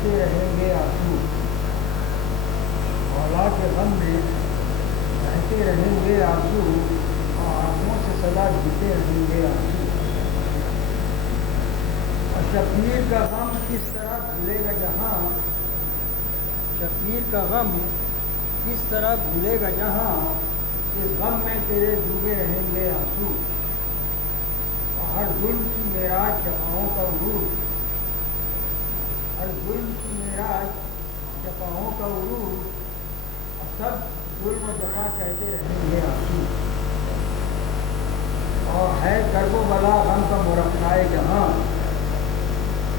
بہتے رہیں گے آنسو، مولا کے غم میں بہتے رہیں گے آنسو، اور آنکھوں سے سدا گرتے رہیں گے آنسو۔ اور شبیر کا غم کس طرح بھولے گا جہاں، شبیر کا غم کس طرح بھولے گا جہاں، اس غم میں تیرے ڈوبے رہیں گے آنسو۔ اور ہر ظلم کی معراج جفاؤں کا عروج، ہر ظلم کی معراج جفاؤں کا عروج، اور سب ظلم و جفا کہتے رہیں گے آنسو۔ اور ہے کرب و بلا غم کا مرقعہ جہاں،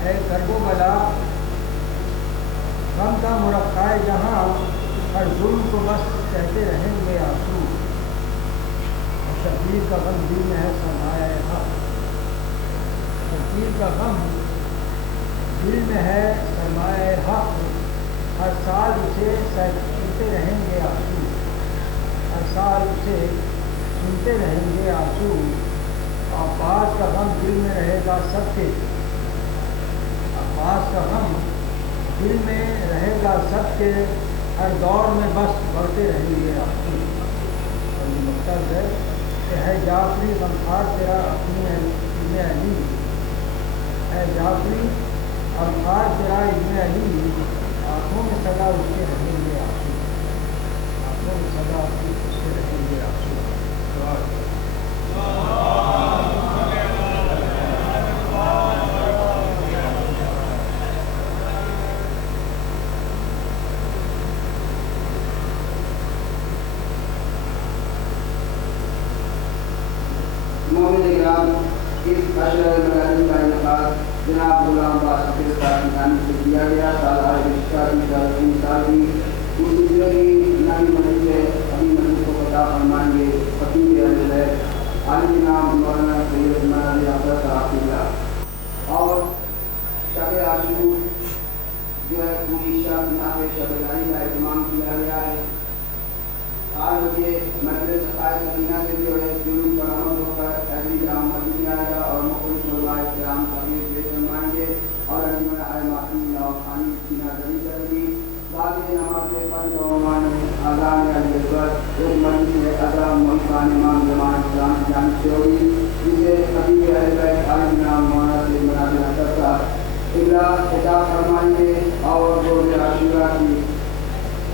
ہے کرب و بلا غم کا مرقعہ جہاں، ہر ظلم کو بس کہتے رہیں گے آنسو۔ اور شبیر کا غم دل میں ہے سرمایہ حق، شبیر کا غم دل میں ہے سرمایہ حق، ہر سال اسے سنتے رہیں گے آنسو، ہر سال اسے سنتے رہیں گے آنسو۔ عباس کا غم دل میں رہے گا سب کے، عباس کا غم دل میں رہے گا سب کے، ہر دور میں بس بڑھتے رہیں گے آنسو۔ اور یہ مقصد ہے کہ ہے جعفری غمخوار تیرا اپنی ابن علی، ہے جعفری غمخوار تیرا ابن علی، آنکھوں میں سدا اس کے رہیں گے آنسو، آنکھوں میں سدا اس کے رہیں گے آنسو۔ مومن اکرام، اس اشرف الملازم کا انعقاد جناب غلام عباس حفیظ صاحب کی جانب سے کیا گیا۔ سالار رشتہ کی تین سال کی اس سلسلے کی نئی منزل سے ابھی منزل کو پتہ فرمائیں گے خطیب اہل بیت عالی جناب مولانا سید مولانا افضل صاحب اللہ، اور شب عاشور جو ہے پوری شب یہاں پہ شب الہی کا اہتمام کیا گیا ہے۔ 8 بجے مجلس عقائد مدینہ سے جو ہے جلوس برآمد ہو کر اہلی جامع مسجد میں آئے گا، اور مختلف علماء کرام خطیب پیش فرمائیں گے، اور انجمن معصومین اور خانی کی ناظری کریں گی۔ بعد نماز فرض و عنوان اذان العبرت ایک مجلس اذان محفان امام زمان اسلام کی جانب سے ہوگی، جسے خطیب اہل بیت عالی جناب مولانا سید مولانا افضل صاحب اللہ خطاب فرمائیں گے، اور روز عاشورہ کی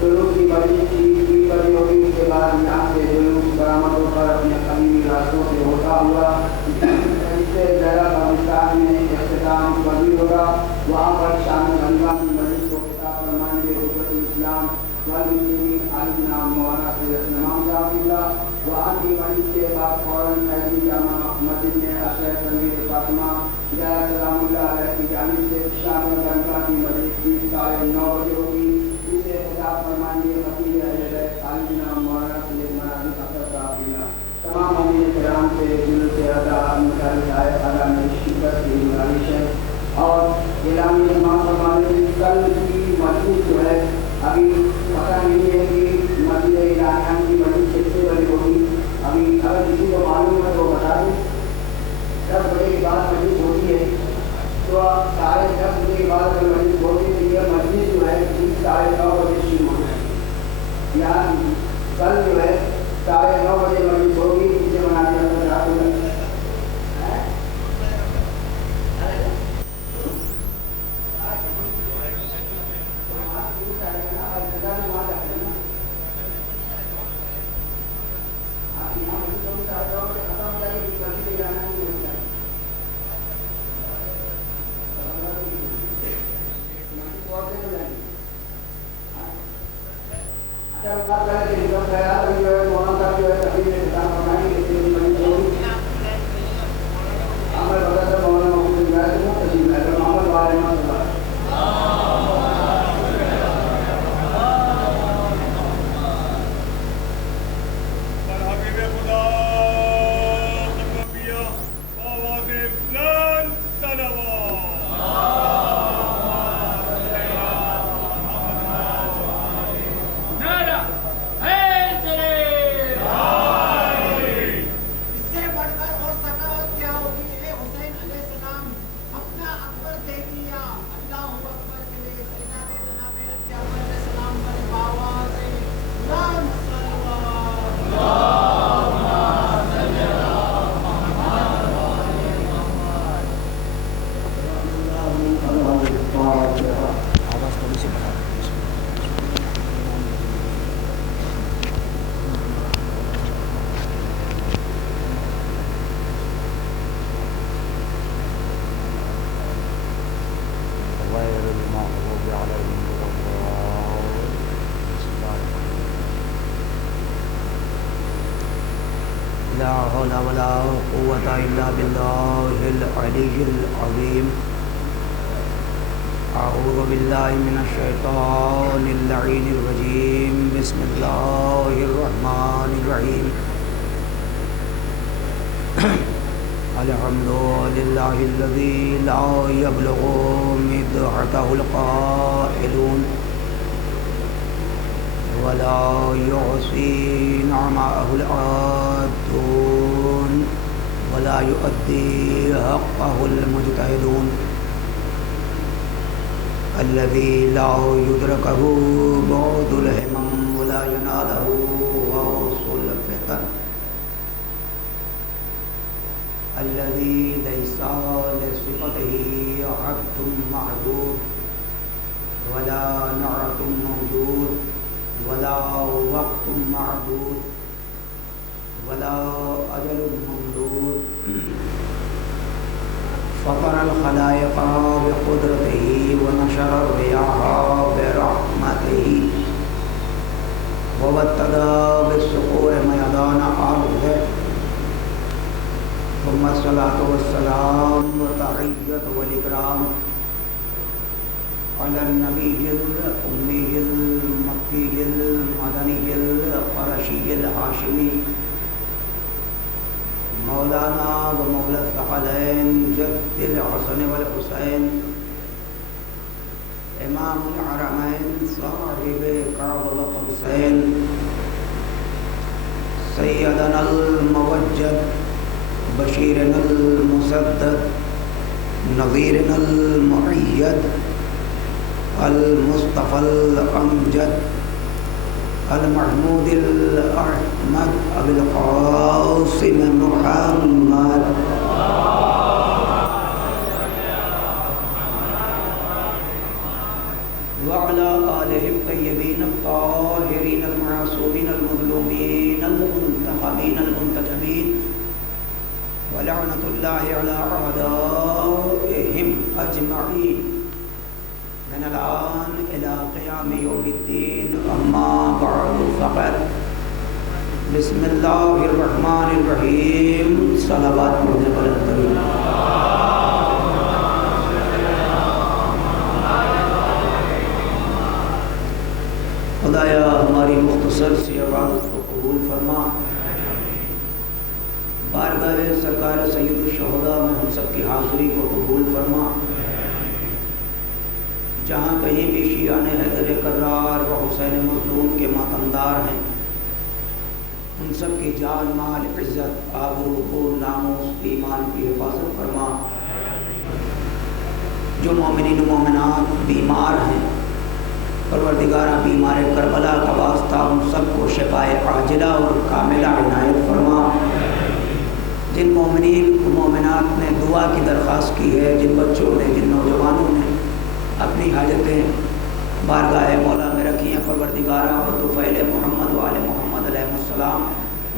جلوس کی مجلس کی بڑی ہوگی۔ اس کے بعد یہاں سے جلوس برآمد ہو کر اپنے قدیمی راستوں سے ہوتا ہوا اس سے ضلع پاکستان میں اختتام پذیر ہوگا۔ وہاں پر شامل علماء کی مجلس کو خطاب فرمائیں گے حجت الاسلام والمسلمین عالی جناب مولانا سید امام صاحب اللہ۔ وہاں کی مجلس کے بعد فوراً اہلی جامع مسجد میں اشرف تنویر فاطمہ ضیاء سلام اللہ علیہ کی جانب سے شامل گنگا کی مجلس کی 9:30 بجے ہوگی، جسے خطاب فرمائیں گے خطیب اہل بیت عالی جناب مولانا سید مولانا افضل صاحب اللہ۔ تمام مومنین کرام سے دل سے ادا میں شرکت کی گزارش ہے، اور اعلامی تمام فرمانے کل کی مجلس جو ہے ابھی پتہ نہیں ہے کہ مسجد الہیان کی مجلس کتنے بجے ہوگی۔ ابھی اگر کسی کو معلوم ہے تو بتا دیں۔ 10 بجے کے بعد مجلس ہوتی ہے، تو 10:30 بجے کے بعد اگر مجلس ہوتی ہے تو یہ مجلس جو ہے 9:30 بجے شروع ہو جائے گی، یا کل جو ہے 9:30 بجے مجلس ہوگی، جسے منانے کا لا حول ولا قوة إلا بالله العلي العظيم. أعوذ بالله من الشيطان اللعين الرجيم. بسم الله الرحمن الرحيم. الحمد لله الذي لا يبلغ مدحته القائلون ولا يعصي نعماءه العادون ولا يؤدي حقه المجتهدون الذي لا يدركه بعد الهمم ولا يناله غوص الفتن الذي ليس لصفته حد معدود ولا نعت موجود ولا وقت معدود ولا أجل ممدود. فطر الخلائق بقدرته ونشر الرياح برحمته ووتد بالصخور ميدان أرضه. ثم الصلاة والسلام والتحية والإكرام على النبي الأمي المكي المدني القرشي الهاشمي مولانا ومولى الثقلين جد الحسن والحسين إمام الحرمين صاحب كعب القوسين سيدنا الموجد بشيرنا المسدد نظيرنا المؤيد المصطفى الأمجد المحمود الأحمد أبي القاسم محمد وعلى آله الطيبين الطاهرين المعصومين المظلومين المنتخبين المنتجبين ولعنة الله على أعدائهم أجمعين من الآن إلى قيام يوم الدين. أما بعد فقد بسم الله الرحمن الرحيم. صلوات پڑھنے پر الکریم. خدایا ہماری مختصر سی عبادت کو قبول فرما. بارگاہ سرکار سید الشہداء میں ہم سب کی حاضری کو قبول فرما. جہاں کہیں بھی شیعہ حیدر کرار و حسین مظلوم کے ماتمدار ہیں ان سب کی جان مال عزت آبرو خون ناموس ایمان کی حفاظت فرما. جو مومنین و مومنات بیمار ہیں پروردگارہ بیمار کربلا کا واسطہ ان سب کو شفائے عاجلہ اور کاملہ عنایت فرما. جن مومنین و مومنات نے دعا کی درخواست کی ہے جن بچوں نے جن نوجوانوں نے اپنی حاجتیں بارگاہ مولا میں رکھی ہیں پروردگارہ اور طفیل محمد و آل محمد علیہ السلام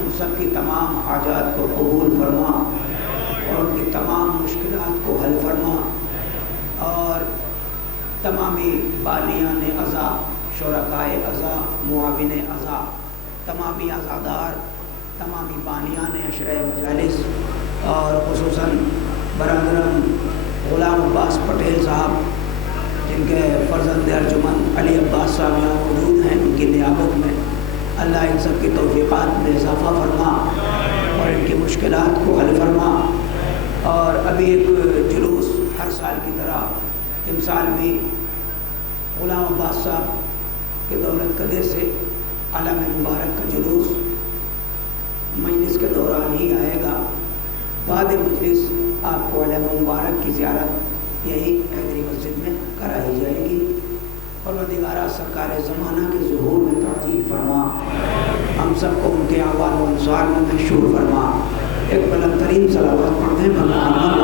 ان سب کی تمام حاجات کو قبول فرما اور ان کی تمام مشکلات کو حل فرما. اور تمامی بالیان عزا شرکائے عزا معاون عزا تمامی عزادار تمامی بانیان عشرہ مجالس اور خصوصاً برادرم غلام عباس پٹیل صاحب جن کے فرزند ارجمن علی عباس صاحب یہاں موجود ہیں ان کی نیابت میں اللہ ان سب کی توفیقات میں اضافہ فرما اور ان کی مشکلات کو حل فرما. اور ابھی ایک جلوس ہر سال کی طرح امسال بھی غلام عباس صاحب کے دولت قدر سے علم مبارک کا جلوس مجلس کے دوران ہی آئے گا. بعد مجلس آپ کو علم مبارک کی زیارت یہی حیدری مسجد میں کرائی جائے گی. پروردگارہ سرکار زمانہ کے ظہور میں تعجیل فرما. ہم سب کو ان کے اعوان و انصار میں محشور فرما. ایک بلند ترین صلوات پڑھتے ہیں محمد.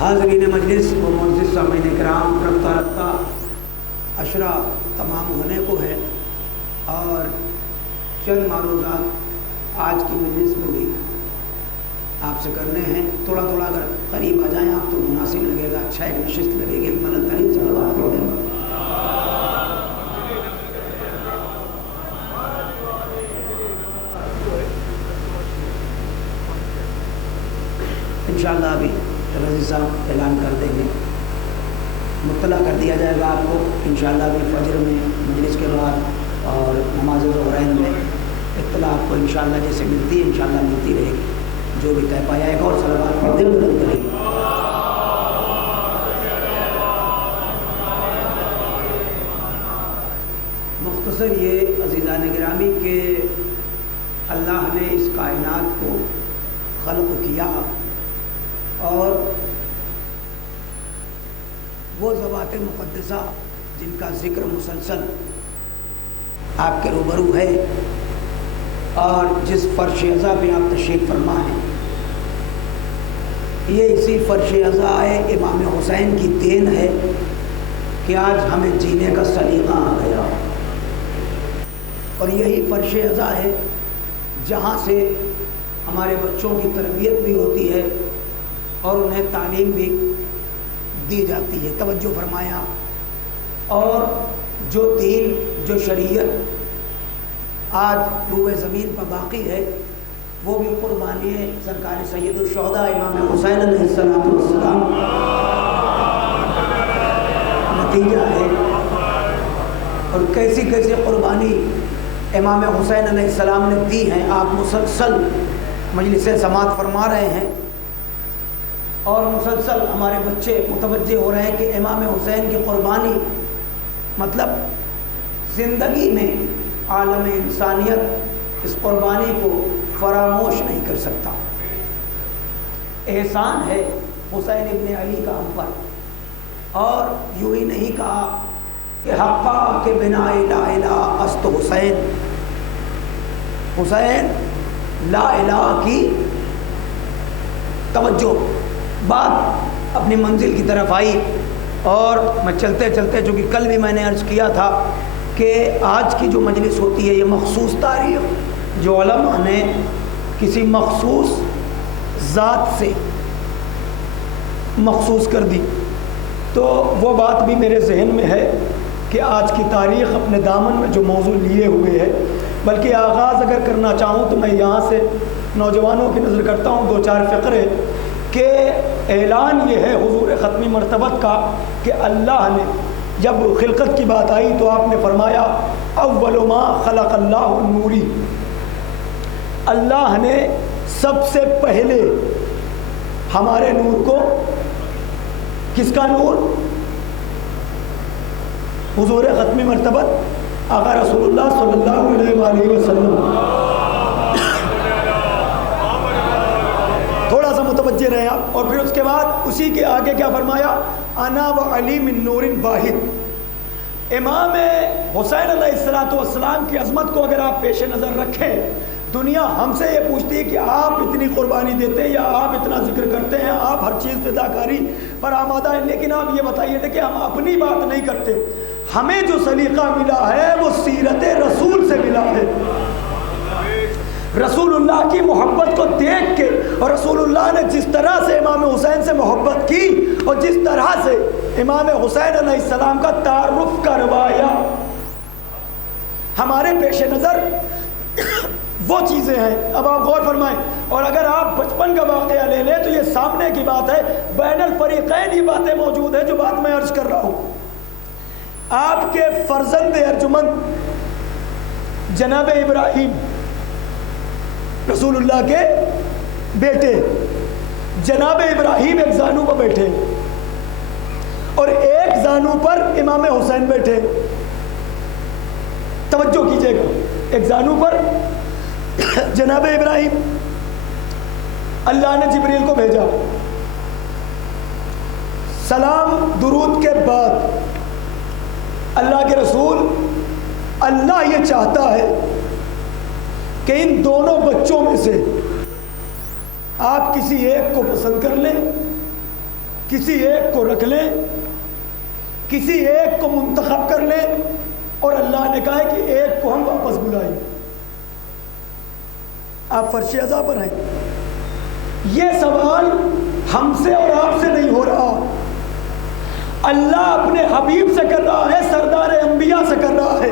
حاضرین مجلس و معزز سامعین کرام رفتہ رفتہ عشرہ تمام ہونے کو ہے اور چند معروضات آج کی مجلس میں بھی آپ سے کرنے ہیں. تھوڑا تھوڑا اگر قریب آ جائیں آپ تو مناسب لگے گا. اچھا ایک نشست لگے گی. بلند ترین صلوات پڑھ دیں. انشاءاللہ ابھی رضی صاحب اعلان کر دیں گے، مطلع کر دیا جائے گا آپ کو انشاءاللہ ابھی فجر میں مجلس کے بعد اور نماز ظہرین میں اطلاع آپ کو انشاءاللہ جیسے ملتی ہے انشاءاللہ ملتی رہے گی۔ جو بھی طے پایا ایک اور صلوات پڑھ دیں بلند کریں۔ مختصر یہ عزیزان گرامی کہ اللہ نے اس کائنات کو خلق کیا اور وہ ذوات مقدسہ جن کا ذکر مسلسل آپ کے روبرو ہے اور جس فرش عزا پہ آپ تشریف فرما ہیں، یہ اسی فرش عزا امام حسین کی دین ہے کہ آج ہمیں جینے کا سلیقہ آ گیا، اور یہی فرش عزا ہے جہاں سے ہمارے بچوں کی تربیت بھی ہوتی ہے اور انہیں تعلیم بھی دی جاتی ہے۔ توجہ فرمایا، اور جو دین جو شریعت آج روئے زمین پر باقی ہے وہ بھی قربانی سرکار سید الشہداء امام حسین علیہ السلام نتیجہ ہے، اور کیسی کیسی قربانی امام حسین علیہ السلام نے دی ہیں۔ آپ مسلسل مجلس سماعت فرما رہے ہیں اور مسلسل ہمارے بچے متوجہ ہو رہے ہیں کہ امام حسین کی قربانی مطلب زندگی میں عالم انسانیت اس قربانی کو فراموش نہیں کر سکتا۔ احسان ہے حسین ابن علی کا ہم پر، اور یوں ہی نہیں کہا کہ حقا کے بنا لا الہ است حسین، حسین لا الہ کی توجہ بات اپنی منزل کی طرف آئی، اور میں چلتے چلتے چونکہ کل بھی میں نے عرض کیا تھا کہ آج کی جو مجلس ہوتی ہے یہ مخصوص تاریخ جو علماء نے کسی مخصوص ذات سے مخصوص کر دی، تو وہ بات بھی میرے ذہن میں ہے کہ آج کی تاریخ اپنے دامن میں جو موضوع لیے ہوئے ہے، بلکہ آغاز اگر کرنا چاہوں تو میں یہاں سے نوجوانوں کی نظر کرتا ہوں دو چار فقرے کہ اعلان یہ ہے حضور ختمی مرتبت کا کہ اللہ نے جب خلقت کی بات آئی تو آپ نے فرمایا اول ما خلق اللہ نوری، اللہ نے سب سے پہلے ہمارے نور کو، کس کا نور؟ حضور ختمی مرتبت آقا رسول اللہ صلی اللہ علیہ وآلہ وسلم۔ تھوڑا سا متوجہ رہے آپ، اور پھر اس کے بعد اسی کے آگے کیا فرمایا؟ انا و علی من نور واحد۔ امام حسین علیہ السلام کی عظمت کو اگر آپ پیش نظر رکھیں، دنیا ہم سے یہ پوچھتی ہے کہ آپ اتنی قربانی دیتے ہیں یا آپ اتنا ذکر کرتے ہیں، آپ ہر چیز فداکاری پر آمادہ ہیں، لیکن آپ یہ بتائیے کہ ہم اپنی بات نہیں کرتے۔ ہمیں جو سلیقہ ملا ہے وہ سیرت رسول سے ملا ہے، رسول اللہ کی محبت کو دیکھ کے، اور رسول اللہ نے جس طرح سے امام حسین سے محبت کی اور جس طرح سے امام حسین علیہ السلام کا تعارف کروایا، ہمارے پیش نظر وہ چیزیں ہیں۔ اب آپ غور فرمائیں، اور اگر آپ بچپن کا واقعہ لے لیں تو یہ سامنے کی بات ہے، بین الفریقین یہ باتیں موجود ہیں جو بات میں عرض کر رہا ہوں۔ آپ کے فرزند ارجمند جناب ابراہیم رسول اللہ کے بیٹے، جناب ابراہیم ایک زانو پر بیٹھے اور ایک زانو پر امام حسین بیٹھے، توجہ کیجئے گا، ایک زانو پر جناب ابراہیم، اللہ نے جبریل کو بھیجا، سلام درود کے بعد اللہ کے رسول، اللہ یہ چاہتا ہے کہ ان دونوں بچوں میں سے آپ کسی ایک کو پسند کر لیں، کسی ایک کو رکھ لیں، کسی ایک کو منتخب کر لیں، اور اللہ نے کہا ہے کہ ایک کو ہم واپس بلائیں۔ آپ فرش عزا پر ہیں، یہ سوال ہم سے اور آپ سے نہیں ہو رہا، اللہ اپنے حبیب سے کر رہا ہے، سردار انبیاء سے کر رہا ہے،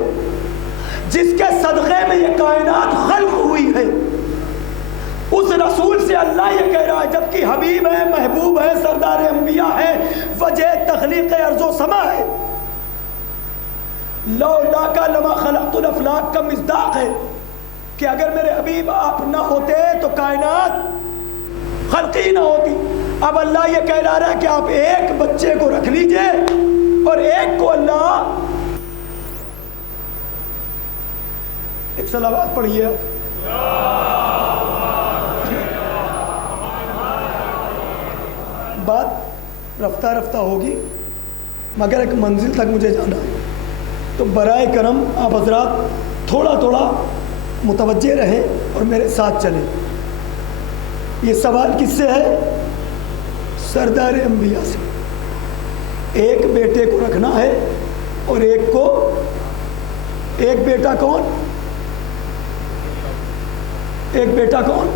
جس کے صدقے میں یہ کائنات خلق ہوئی ہے۔ اس رسول سے اللہ یہ کہہ رہا ہے، جبکہ حبیب ہے، محبوب ہے، سردار انبیاء ہے، وجہ تخلیق ارض و سما ہے، لولا کا لما خلقت الافلاک کا مصداق ہے کہ اگر میرے حبیب آپ نہ ہوتے تو کائنات خلقی نہ ہوتی۔ اب اللہ یہ کہہ رہا ہے کہ آپ ایک بچے کو رکھ لیجئے اور ایک کو اللہ، ایک صلوات پڑھیے۔ بات رفتہ رفتہ ہوگی مگر ایک منزل تک مجھے جانا ہے، تو برائے کرم آپ حضرات تھوڑا تھوڑا متوجہ رہیں اور میرے ساتھ چلیں۔ یہ سوال کس سے ہے؟ سردار انبیاء سے۔ ایک بیٹے کو رکھنا ہے اور ایک کو، ایک بیٹا کون؟ ایک بیٹا کون؟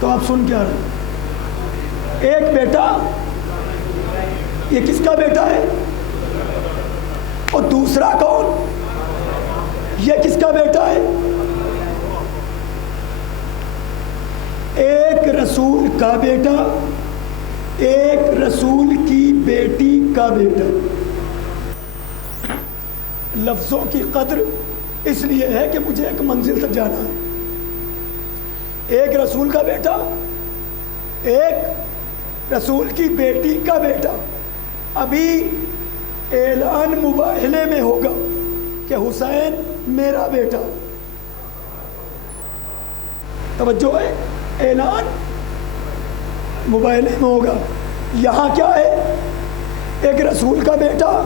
تو آپ سن کیا رہے؟ ایک بیٹا، یہ کس کا بیٹا ہے؟ اور دوسرا کون؟ یہ کس کا بیٹا ہے؟ ایک رسول کا بیٹا، ایک رسول کی بیٹی کا بیٹا۔ لفظوں کی قدر اس لیے ہے کہ مجھے ایک منزل تک جانا ہے۔ ایک رسول کا بیٹا، ایک رسول کی بیٹی کا بیٹا۔ ابھی اعلان مباہلے میں ہوگا کہ حسین میرا بیٹا، توجہ ہے، اعلان مباہلے میں ہوگا۔ یہاں کیا ہے؟ ایک رسول کا بیٹا،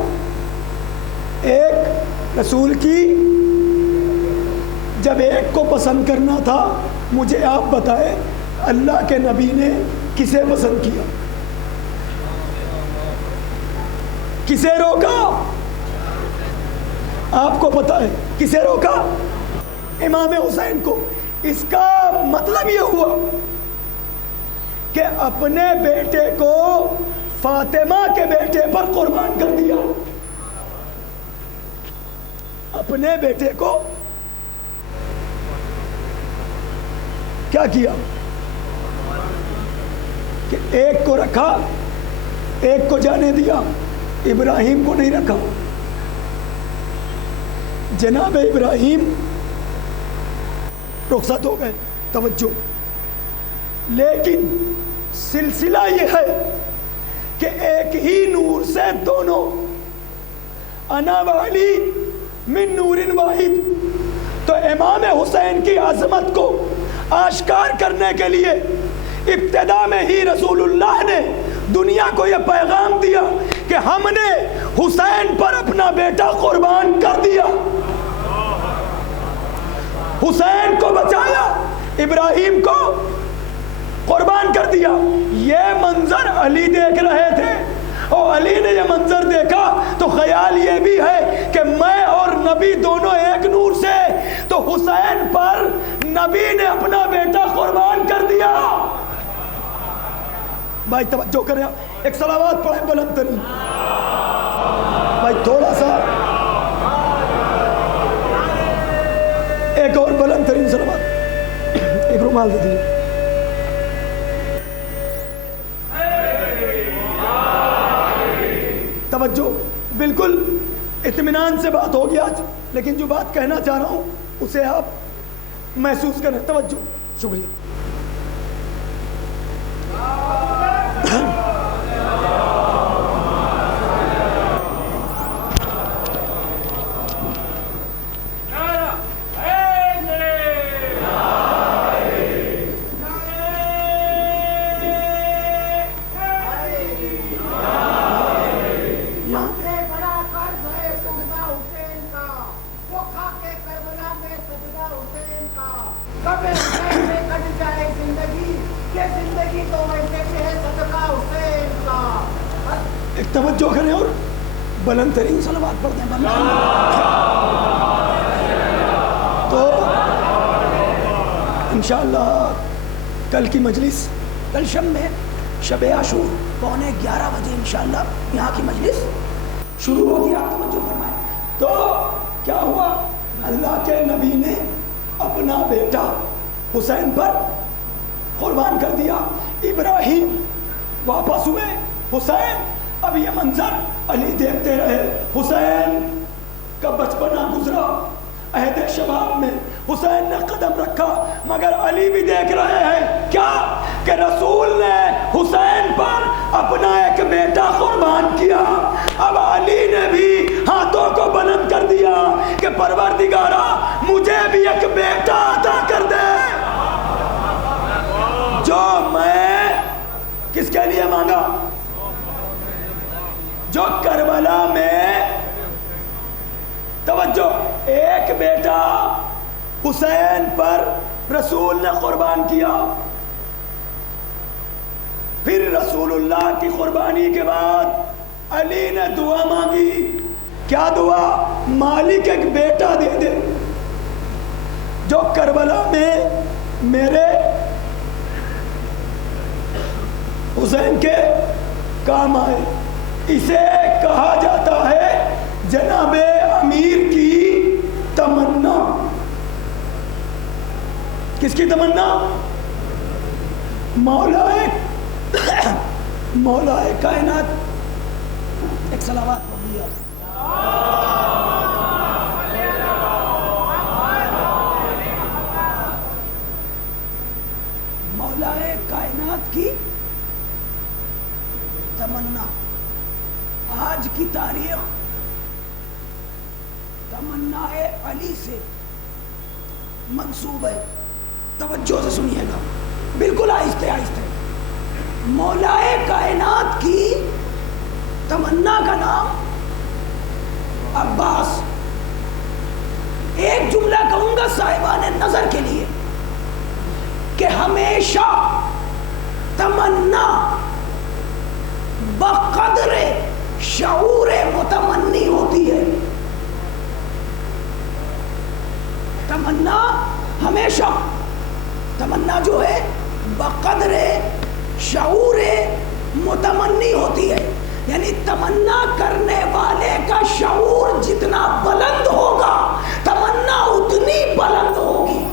ایک رسول کی، جب ایک کو پسند کرنا تھا مجھے آپ بتائیں اللہ کے نبی نے کسے پسند کیا؟ کسے روکا؟ آپ کو پتا ہے کسے روکا؟ امام حسین کو۔ اس کا مطلب یہ ہوا کہ اپنے بیٹے کو فاطمہ کے بیٹے پر قربان کر دیا۔ اپنے بیٹے کو کیا کیا کہ ایک کو رکھا، ایک کو جانے دیا، ابراہیم کو نہیں رکھا۔ جناب ابراہیم رخصت ہو گئے، توجہ، لیکن سلسلہ یہ ہے کہ ایک ہی نور سے دونوں، انا وعلی من نور واحد۔ تو امام حسین کی عظمت کو آشکار کرنے کے لیے ابتدا میں ہی رسول اللہ نے دنیا کو یہ پیغام دیا کہ ہم نے حسین پر اپنا بیٹا قربان کر دیا، حسین کو بچایا، ابراہیم کو قربان کر دیا۔ یہ منظر علی دیکھ رہے تھے اور علی نے یہ منظر دیکھا تو خیال یہ بھی ہے کہ میں اور نبی دونوں ایک نور سے، تو حسین پر نبی نے اپنا بیٹا قربان کر دیا۔ بھائی توجہ کریں، ایک صلوات پڑھیں بلند ترین۔ بھائی تھوڑا سا ایک اور بلند ترین صلوات، ایک رومال دے دیجیے۔ توجہ، بالکل اطمینان سے بات ہوگی آج، لیکن جو بات کہنا چاہ رہا ہوں اسے آپ محسوس کریں۔ توجہ، شکریہ۔ توجہ کریں اور بلند ترین صلوات پڑھتے ہیں۔ تو انشاءاللہ کل کی مجلس، کل شب میں شب عاشور 11:15 بجے انشاءاللہ یہاں کی مجلس شروع ہوگی۔ آپ توجہ فرمائیں۔ تو کیا ہوا؟ اللہ کے نبی نے اپنا بیٹا حسین پر قربان کر دیا۔ ابراہیم واپس ہوئے، حسین اب یہ منظر علی دیکھتے رہے۔ حسین کا بچپنا گزرا، عہد شباب میں حسین نے قدم رکھا، مگر علی بھی دیکھ رہے ہیں کیا کہ رسول نے حسین پر اپنا ایک بیٹا قربان کیا۔ اب علی نے بھی ہاتھوں کو بلند کر دیا کہ پروردگارا مجھے بھی ایک بیٹا عطا کر دے، جو میں کس کے لیے مانگا، جو کربلا میں، توجہ، ایک بیٹا حسین پر رسول نے قربان کیا۔ پھر رسول اللہ کی قربانی کے بعد علی نے دعا مانگی، کیا دعا؟ مالک ایک بیٹا دے دے جو کربلا میں میرے حسین کے کام آئے۔ اسے کہا جاتا ہے جناب امیر کی تمنا۔ کس کی تمنا؟ مولا کائنات، ایک صلوات پڑھیے۔ مولا کائنات کی تمنا، آج کی تاریخ تمنا علی سے منسوب ہے۔ توجہ سے سنیے گا، بالکل آہستہ آہستہ۔ مولا کائنات کی تمنا کا نام عباس۔ ایک جملہ کہوں گا صاحبان نظر کے لیے کہ ہمیشہ تمنا بقدر شعور متمنی ہوتی ہے۔ تمنا ہمیشہ، تمنا جو ہے بقدر شعور متمنی ہوتی ہے، یعنی تمنا کرنے والے کا شعور جتنا بلند ہوگا تمنا اتنی بلند ہوگی۔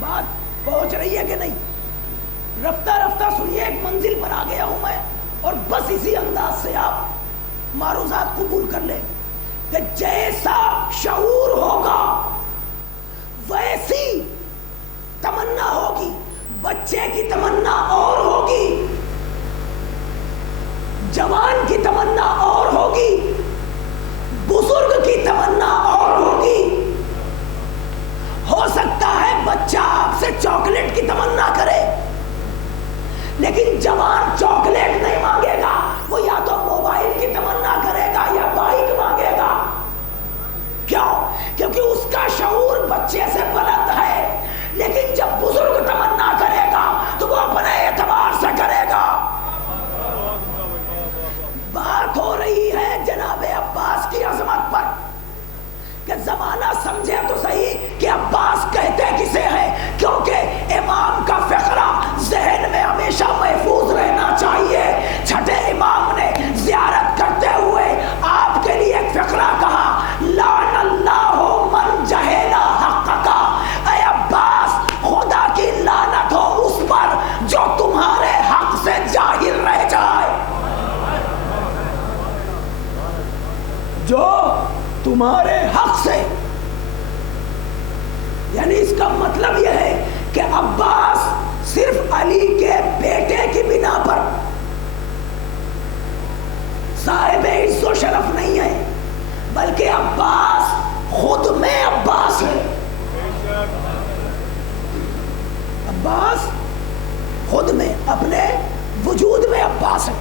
بات پہنچ رہی ہے کہ نہیں؟ رفتہ رفتہ سنیے، ایک منزل پر آ گیا ہوں میں، اور بس اسی انداز سے آپ معروضات قبول کر لیں کہ جیسا شعور ہوگا ویسی تمنا ہوگی۔ بچے کی تمنا اور ہوگی، جوان کی تمنا اور ہوگی، بزرگ کی تمنا اور ہوگی۔ ہو سکتا ہے بچہ آپ سے چاکلیٹ کی تمنا کرے، لیکن جوان چاکلیٹ نہیں مانگے گا، وہ یا تو موبائل کی تمنا کرے گا یا بائک مانگے گا۔ کیوں؟ کیونکہ اس کا شعور بچے سے بلند ہے۔ لیکن جب بزرگ تمنا کرے گا تو وہ اپنے اعتبار سے کرے گا۔ بات ہو رہی ہے جناب عباس کی عظمت پر کہ زمانہ سمجھے تو صحیح کہ عباس کہتے کسے ہیں، کیونکہ امام کا فقرہ ذہن میں ہمیشہ محفوظ رہنا چاہیے۔ چھٹے امام نے زیارت کرتے ہوئے آپ کے لیے ایک فقرہ کہا، لعن اللہ من جہل حق کا۔ اے عباس، خدا کی لعنت ہو اس پر جو تمہارے حق سے جاہل رہ جائے، جو تمہارے حق سے، یعنی اس کا مطلب یہ ہے کہ عباس صرف علی کے بیٹے کی بنا پر صاحب عز و شرف نہیں ہے، بلکہ عباس خود میں عباس ہے۔ عباس خود میں، اپنے وجود میں عباس ہے۔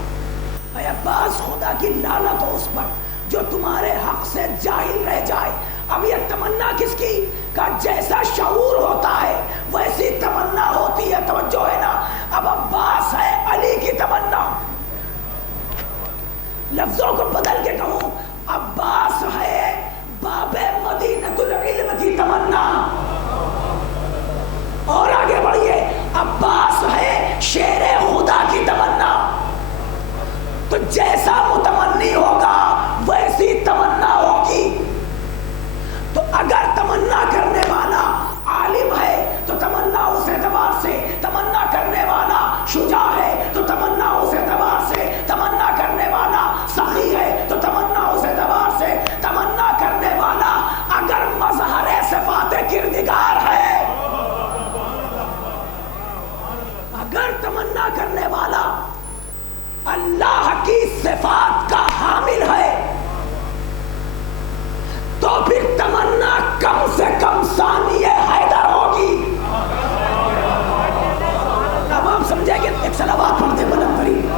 اے عباس، خدا کی لعنت ہو اس پر جو تمہارے حق سے جاہل رہ جائے۔ اب یہ تمنا کس کی؟ کہ جیسا شعور ہوتا ہے ویسی تمنا ہوتی ہے۔ توجہ ہے نا؟ اب عباس ہے علی کی تمنا۔ لفظوں کو بدل کے کہوں، عباس ہے باب مدینۃ العلم کی تمنا۔ اور آگے بڑھیے، عباس ہے شیر خدا کی تمنا۔ تو جیسا متمنی ہوگا ویسی تمنا ہوگی۔ اللہ کی صفات کا حامل ہے تو پھر تمنا کم سے کم ثانی حیدر ہوگی. اب آپ سمجھیں کہ ایک صلوات پڑھتے بلند ترین.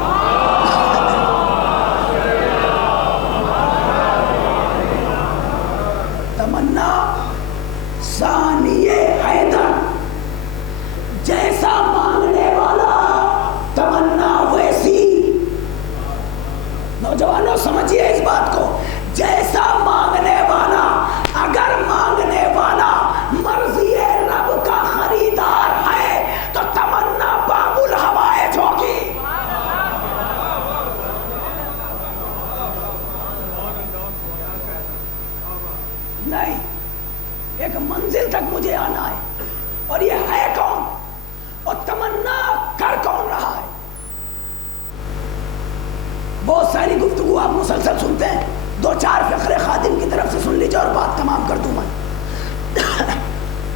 تمنا ثانی حیدر، جیسا مانگنے والا تمنا ویسی. نوجوانوں سمجھیے اس بات کو، جیسا مانگنے والا، اگر مانگنے والا مرضی رب کا خریدار ہے تو تمنا باب الحوائج ہوگی. نہیں، ایک منزل تک مجھے آنا ہے، اور یہ ہے کون اور تمنا کر کون رہا ہے. بہت ساری گفتگو آپ مسلسل سنتے ہیں، 2-4 فقرے خادم کی طرف سے سن لیجیے اور بات تمام کر دوں میں.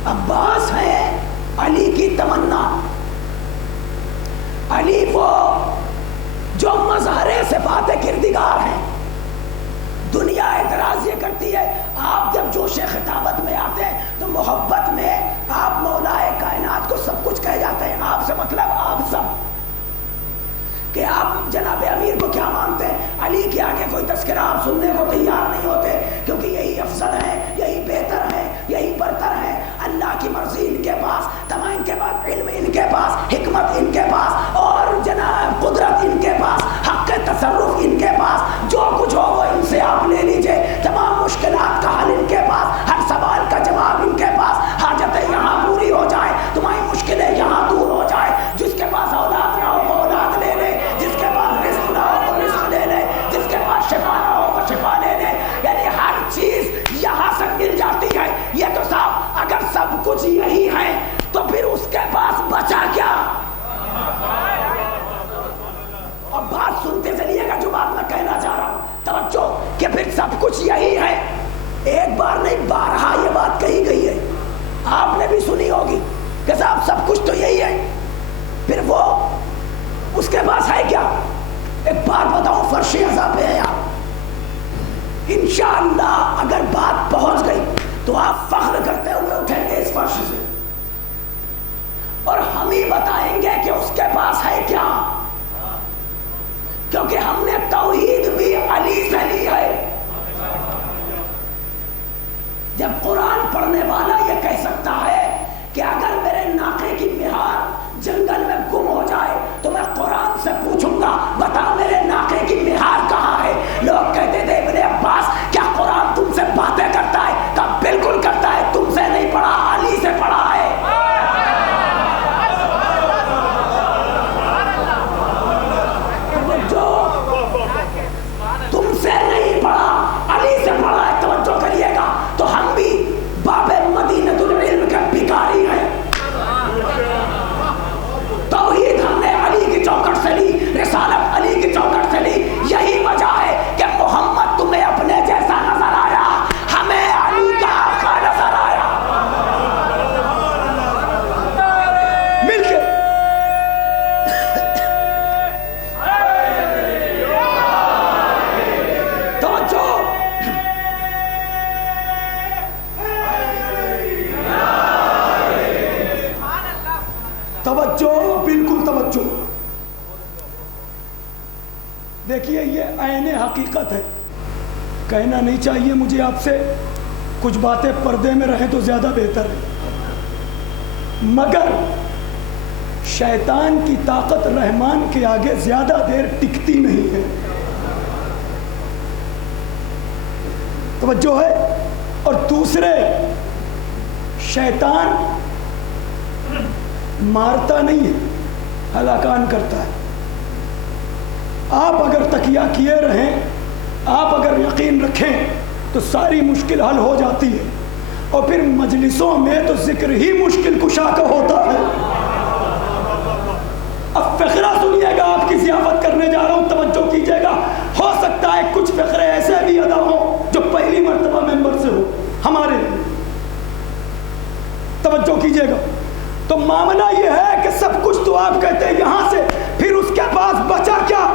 عباس ہے علی کی تمنا. علی وہ جو مظہر صفات کردگار ہیں. دنیا اعتراض یہ کرتی ہے آپ جب جوش خطابت میں آتے ہیں تو محبت میں آپ مولا کائنات کو سب کچھ کہہ جاتے ہیں. آپ سے مطلب آپ سب، کہ آپ جناب امیر کو کیا مانتے ہیں. علی کے آگے کوئی تذکرہ آپ سننے کو تیار نہیں ہوتے، کیونکہ یہی افضل ہے، یہی بہتر ہے، یہی برتر ہے. اللہ کی مرضی ان کے پاس، تمام ان کے پاس علم، ان کے پاس حکمت، ان کے پاس اور جناب قدرت ان کے پاس، حق تصرف ان کے پاس. جو کچھ ہو وہ ان سے آپ لے لیجئے. تمام مشکلات کا حل ان کے پاس، ہر سوال کا جواب ان کے پاس. حاجتیں یہاں پوری ہو جائے، تمہاری مشکلیں یہاں دور ہو جائے. جس کے پاس اولاد نہ ہو وہ اولاد لے لے، جس کے پاس رزق نہ ہو وہ رزق لے لے، جس کے پاس شفا نہ ہو وہ شفا لے لے. یعنی ہر چیز یہاں سے مل جاتی ہے. یہ تو صاحب اگر سب کچھ یہی ہے تو پھر اس کے پاس بچا کیا. اب بات سنتے چلیے گا جو بات میں کہنا چاہ رہا ہوں. توجہ کہ پھر سب کچھ یہی ہے. ایک بار نہیں بارہا یہ بات کہی گئی ہے، آپ نے بھی سنی ہوگی کہ صاحب سب کچھ تو یہی ہے. پھر وہ اس کے پاس ہے کیا. ایک بات بتاؤں، فرش عزا پہ ہیں آپ. انشاءاللہ اگر بات پہنچ گئی تو آپ فخر کرتے ہوئے اٹھیں گے اس فرش سے، اور ہم ہی بتائیں گے کہ اس کے پاس ہے کیا. کیونکہ ہم نے توحید بھی علی سے لی ہے. جب قرآن پڑھنے والا یہ کہہ سکتا ہے کہ اگر میرے ناقے کی مہار جنگل میں گم ہو جائے تو میں قرآن سے پوچھوں گا بتا میرے ناقے کی مہار کہاں ہے. لوگ کہتے تھے ابن عباس کیا قرآن تم سے باتیں کرتا ہے؟ کہا بالکل کرتا ہے، تم سے نہیں پڑھا، علی سے پڑھا ہے. تم سے نہیں پڑھا، علی سے پڑھا ہے. توجہ کریے گا. تو ہم بھی باب مدینۃ العلم کے بھکاری ہیں. توحید ہم نے علی کی چوکٹ سے لی، رسالت علی کی چوکٹ سے لی. یہی وجہ ہے کہ محمد تمہیں اپنے جیسا نظر آیا، ہمیں علی کا آقا نظر آیا. مل کے توجہ، بالکل توجہ. دیکھیے یہ عین حقیقت ہے. کہنا نہیں چاہیے مجھے آپ سے، کچھ باتیں پردے میں رہیں تو زیادہ بہتر ہے. مگر شیطان کی طاقت رحمان کے آگے زیادہ دیر ٹکتی نہیں ہے. توجہ ہے. اور دوسرے، شیطان مارتا نہیں ہے، ہلاکان کرتا ہے. آپ اگر تکیہ کیے رہیں، آپ اگر یقین رکھیں تو ساری مشکل حل ہو جاتی ہے. اور پھر مجلسوں میں تو ذکر ہی مشکل کشا کا ہوتا ہے. اب فقرہ سنیے گا، آپ کی ضیافت کرنے جا رہا ہوں، توجہ کیجیے گا. ہو سکتا ہے کچھ فقرے ایسے بھی ادا ہوں جو پہلی مرتبہ ممبر سے ہو ہمارے لیے. توجہ کیجیے گا. تو معاملہ یہ ہے کہ سب کچھ تو آپ کہتے ہیں یہاں سے، پھر اس کے پاس بچا کیا.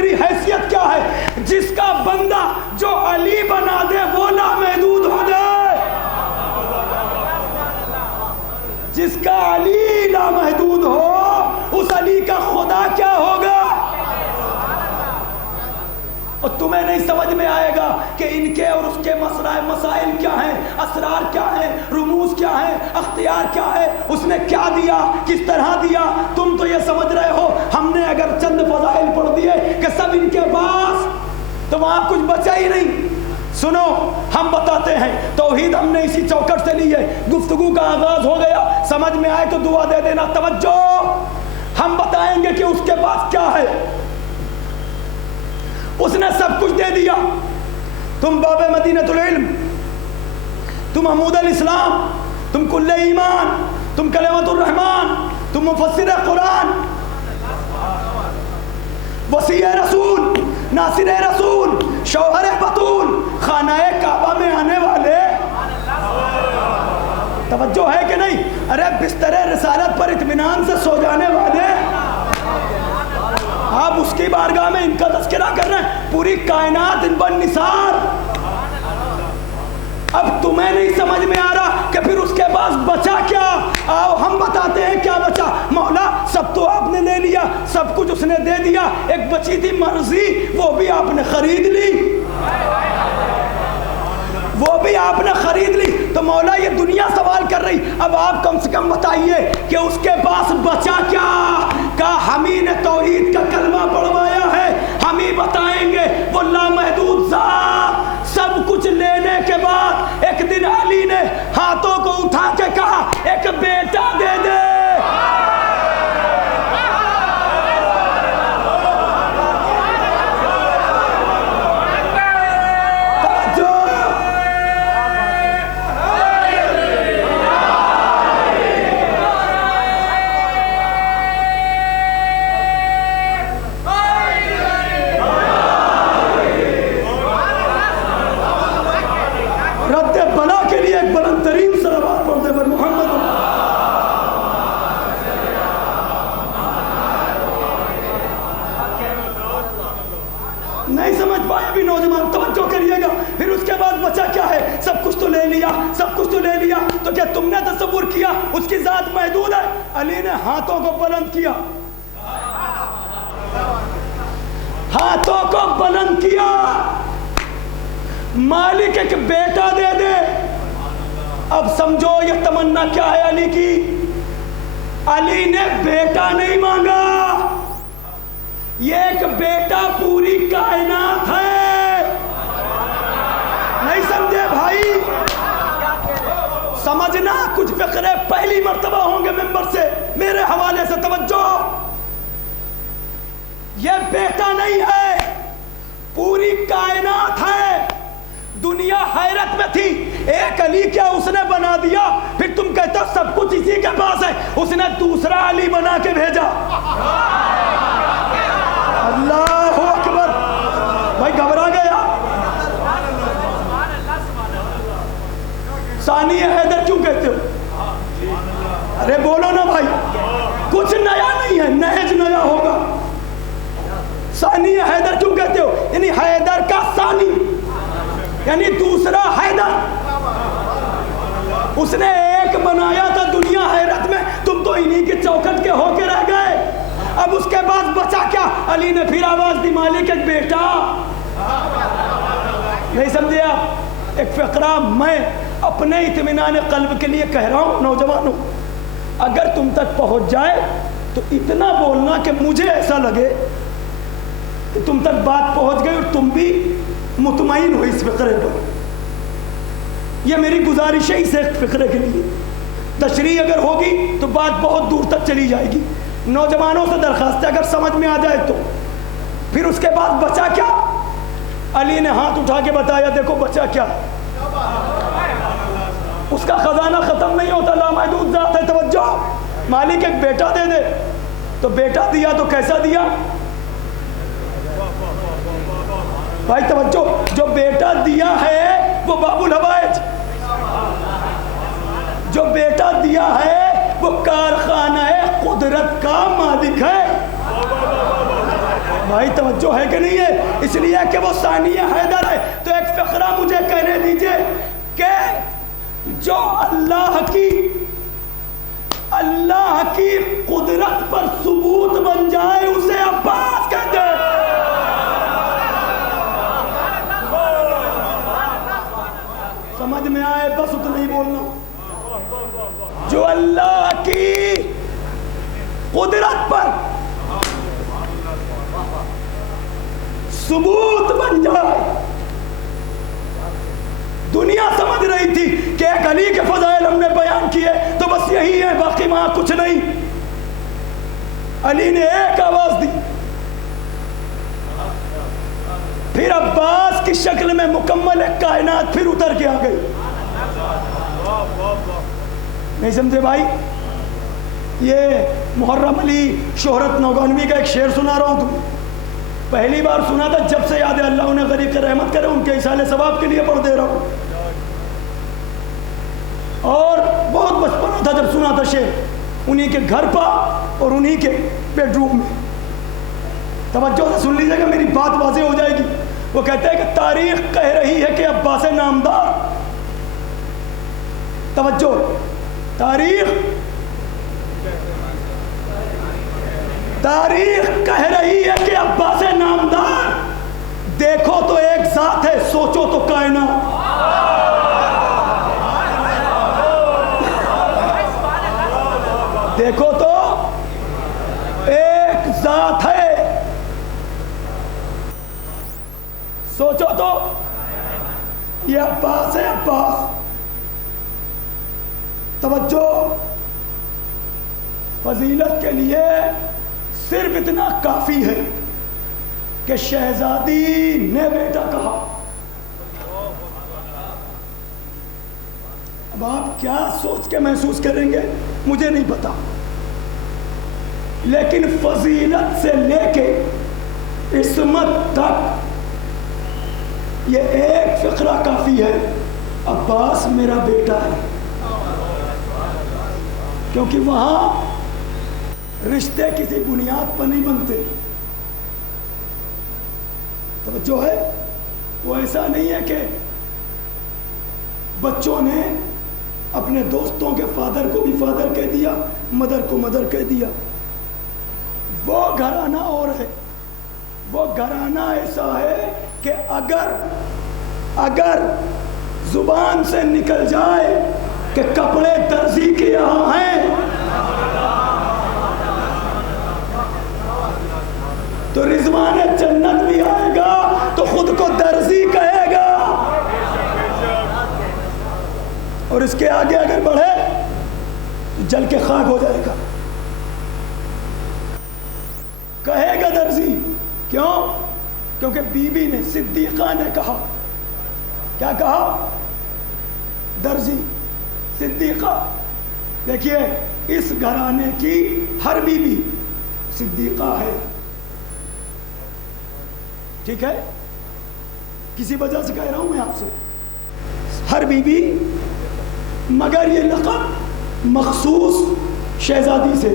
میری حیثیت کیا ہے؟ جس کا بندہ جو علی بنا دے وہ لامحدود ہو جائے، جس کا علی لامحدود ہو اس علی کا خدا کیا ہوگا؟ اور تمہیں نہیں سمجھ میں آئے گا کہ ان کے اور اس کے مسائل کیا ہیں، اسرار کیا ہیں، رموز کیا ہیں، اختیار کیا ہے، اس نے کیا دیا، کس طرح دیا۔ تم تو یہ سمجھ رہے ہو ہم نے اگر چند فضائل پڑھ دیے کہ سب ان کے پاس، تو وہاں کچھ بچا ہی نہیں۔ سنو ہم بتاتے ہیں، توحید ہم نے اسی چوکٹ سے لی ہے، گفتگو کا آغاز ہو گیا، سمجھ میں آئے تو دعا دے دینا۔ توجہ، ہم بتائیں گے کہ اس کے پاس کیا ہے۔ اس نے سب کچھ دے دیا۔ تم باب مدینۃ العلم، تم عمود الاسلام، تم کل ایمان، تم کلمۃ الرحمن، تم مفسر قرآن، وسیع رسول، ناصر رسول، شوہر بطول، خانہ کعبہ میں آنے والے، توجہ ہے کہ نہیں؟ ارے بستر رسالت پر اطمینان سے سو جانے والے، آپ اس کی بارگاہ میں ان کا تذکرہ کر رہے ہیں، پوری کائنات ان پر نثار۔ اب تمہیں نہیں سمجھ میں آ رہا کہ پھر اس کے پاس بچا کیا؟ آؤ ہم بتاتے ہیں کیا بچا۔ مولا سب تو آپ نے لے لیا، سب کچھ اس نے دے دیا، ایک بچی تھی مرضی، وہ بھی آپ نے خرید لی، وہ بھی آپ نے خرید لی۔ تو مولا یہ دنیا سوال کر رہی، اب آپ کم سے کم بتائیے کہ اس کے پاس بچا کیا؟ کہا ہم ہی نے توحید کا کلمہ پڑھوایا ہے، ہم ہی بتائیں گے۔ وہ لامحدود ذات سب کچھ لینے کے بعد ایک دن علی نے ہاتھوں کو اٹھا کے کہا ایک بیٹا دے دے۔ نہیں سمجھ پائے ابھی نوجوان، توجہ کریے گا۔ پھر اس کے بعد بچا کیا ہے؟ سب کچھ تو لے لیا، سب کچھ تو لے لیا، تو کیا تم نے تصور کیا اس کی ذات محدود ہے؟ علی نے ہاتھوں کو بلند کیا، ہاتھوں کو بلند کیا، مالک ایک بیٹا دے دے۔ اب سمجھو یہ تمنا کیا ہے علی کی؟ علی نے بیٹا نہیں مانگا، یہ ایک بیٹا پوری کائنات ہے۔ نہیں سمجھے بھائی؟ سمجھنا کچھ فقرے پہلی مرتبہ ہوں گے ممبر سے میرے حوالے سے، توجہ۔ یہ بیٹا نہیں ہے، پوری کائنات ہے۔ دنیا حیرت میں تھی، ایک علی کیا اس نے بنا دیا؟ پھر تم کہتے ہو سب کچھ اسی کے پاس ہے، اس نے دوسرا علی بنا کے بھیجا۔ اللہ اکبر، بھائی گھبرا گیا؟ ثانی حیدر کیوں کہتے ہو؟ ارے بولو نا بھائی، کچھ نیا نہیں ہے، نہج نیا ہوگا۔ ثانی حیدر کیوں کہتے ہو؟ یعنی حیدر کا ثانی، یعنی دوسرا حیدر۔ اس نے ایک بنایا تھا، دنیا حیرت میں، تم تو انہی کے چوکٹ کے ہو کے رہ گئے۔ اب اس کے بعد بچا کیا؟ علی نے پھر آواز دی مالک ایک بیٹا۔ نہیں سمجھے آپ؟ ایک فقرہ میں اپنے اطمینان قلب کے لیے کہہ رہا ہوں نوجوانوں، اگر تم تک پہنچ جائے تو اتنا بولنا کہ مجھے ایسا لگے کہ تم تک بات پہنچ گئی اور تم بھی مطمئن ہو اس فقرے پر۔ یہ میری گزارش ہے اس ایک فقرے کے لیے۔ تشریح اگر ہوگی تو بات بہت دور تک چلی جائے گی۔ نوجوانوں سے درخواست ہے اگر سمجھ میں آ جائے تو۔ پھر اس کے بعد بچا کیا؟ علی نے ہاتھ اٹھا کے بتایا دیکھو بچا کیا۔ اس کا خزانہ ختم نہیں ہوتا، لامحدود ذات ہے۔ توجہ، مالک ایک بیٹا دے دے، تو بیٹا دیا تو کیسا دیا بھائی؟ توجہ، جو بیٹا دیا ہے وہ باب الحوائج، جو بیٹا دیا ہے وہ کارخانہ قدرت کا مالک ہے۔ بھائی توجہ ہے کہ نہیں ہے؟ اس لیے کہ وہ ثانیہ حیدر ہے. تو ایک فقرہ مجھے کہنے دیجئے کہ جو اللہ کی قدرت پر ثبوت بن جائے اسے عباس کہتے ہیں. سمجھ میں آئے؟ بس اتنا ہی بولنا. جو اللہ کی قدرت پر ثبوت بن جائے. دنیا سمجھ رہی تھی کہ ایک علی کے فضائل ہم نے بیان کیے تو بس یہی ہے، باقی وہاں کچھ نہیں. علی نے ایک آواز دی، پھر عباس کی شکل میں مکمل ایک کائنات پھر اتر کے آ گئی. نہیں سمجھے بھائی؟ یہ محرم علی شہرت نوگانوی کا ایک شعر سنا رہا ہوں. تم پہلی بار سنا تھا، جب سے یاد ہے اللہ انہیں غریق رحمت کرے، ان کے ایصال ثواب کے لیے پڑھ دے رہا ہوں. اور بہت بچپنا تھا جب سنا تھا شعر، انہی کے گھر پا اور انہی کے بیڈ روم میں. توجہ سے سن لیجیے گا، میری بات واضح ہو جائے گی. وہ کہتے ہیں کہ تاریخ کہہ رہی ہے کہ عباس نامدار، توجہ، تاریخ کہہ رہی ہے کہ عباس نامدار دیکھو تو ایک ذات ہے، سوچو تو کائنات. دیکھو تو ایک ذات ہے، سوچو تو یہ عباس ہے. عباس، توجہ، فضیلت کے لیے صرف اتنا کافی ہے کہ شہزادی نے بیٹا کہا. اب آپ کیا سوچ کے محسوس کریں گے مجھے نہیں پتا، لیکن فضیلت سے لے کے عصمت تک یہ ایک فقرہ کافی ہے، عباس میرا بیٹا ہے. کیونکہ وہاں رشتے کسی بنیاد پر نہیں بنتے. توجہ ہے؟ وہ ایسا نہیں ہے کہ بچوں نے اپنے دوستوں کے فادر کو بھی فادر کہہ دیا، مدر کو مدر کہہ دیا. وہ گھرانہ اور ہے. وہ گھرانہ ایسا ہے کہ اگر زبان سے نکل جائے کہ کپڑے درزی کے یہاں ہیں تو رضوان جنت بھی آئے گا تو خود کو درزی کہے گا، اور اس کے آگے اگر بڑھے تو جل کے خاک ہو جائے گا. کہے گا درزی. کیوں؟ کیونکہ بی بی نے، صدیقہ نے کہا. کیا کہا؟ درزی. صدیقہ. دیکھیے اس گھرانے کی ہر بی بی صدیقہ ہے، ٹھیک ہے؟ کسی وجہ سے کہہ رہا ہوں میں آپ سے، ہر بی بی، مگر یہ لقب مخصوص شہزادی سے.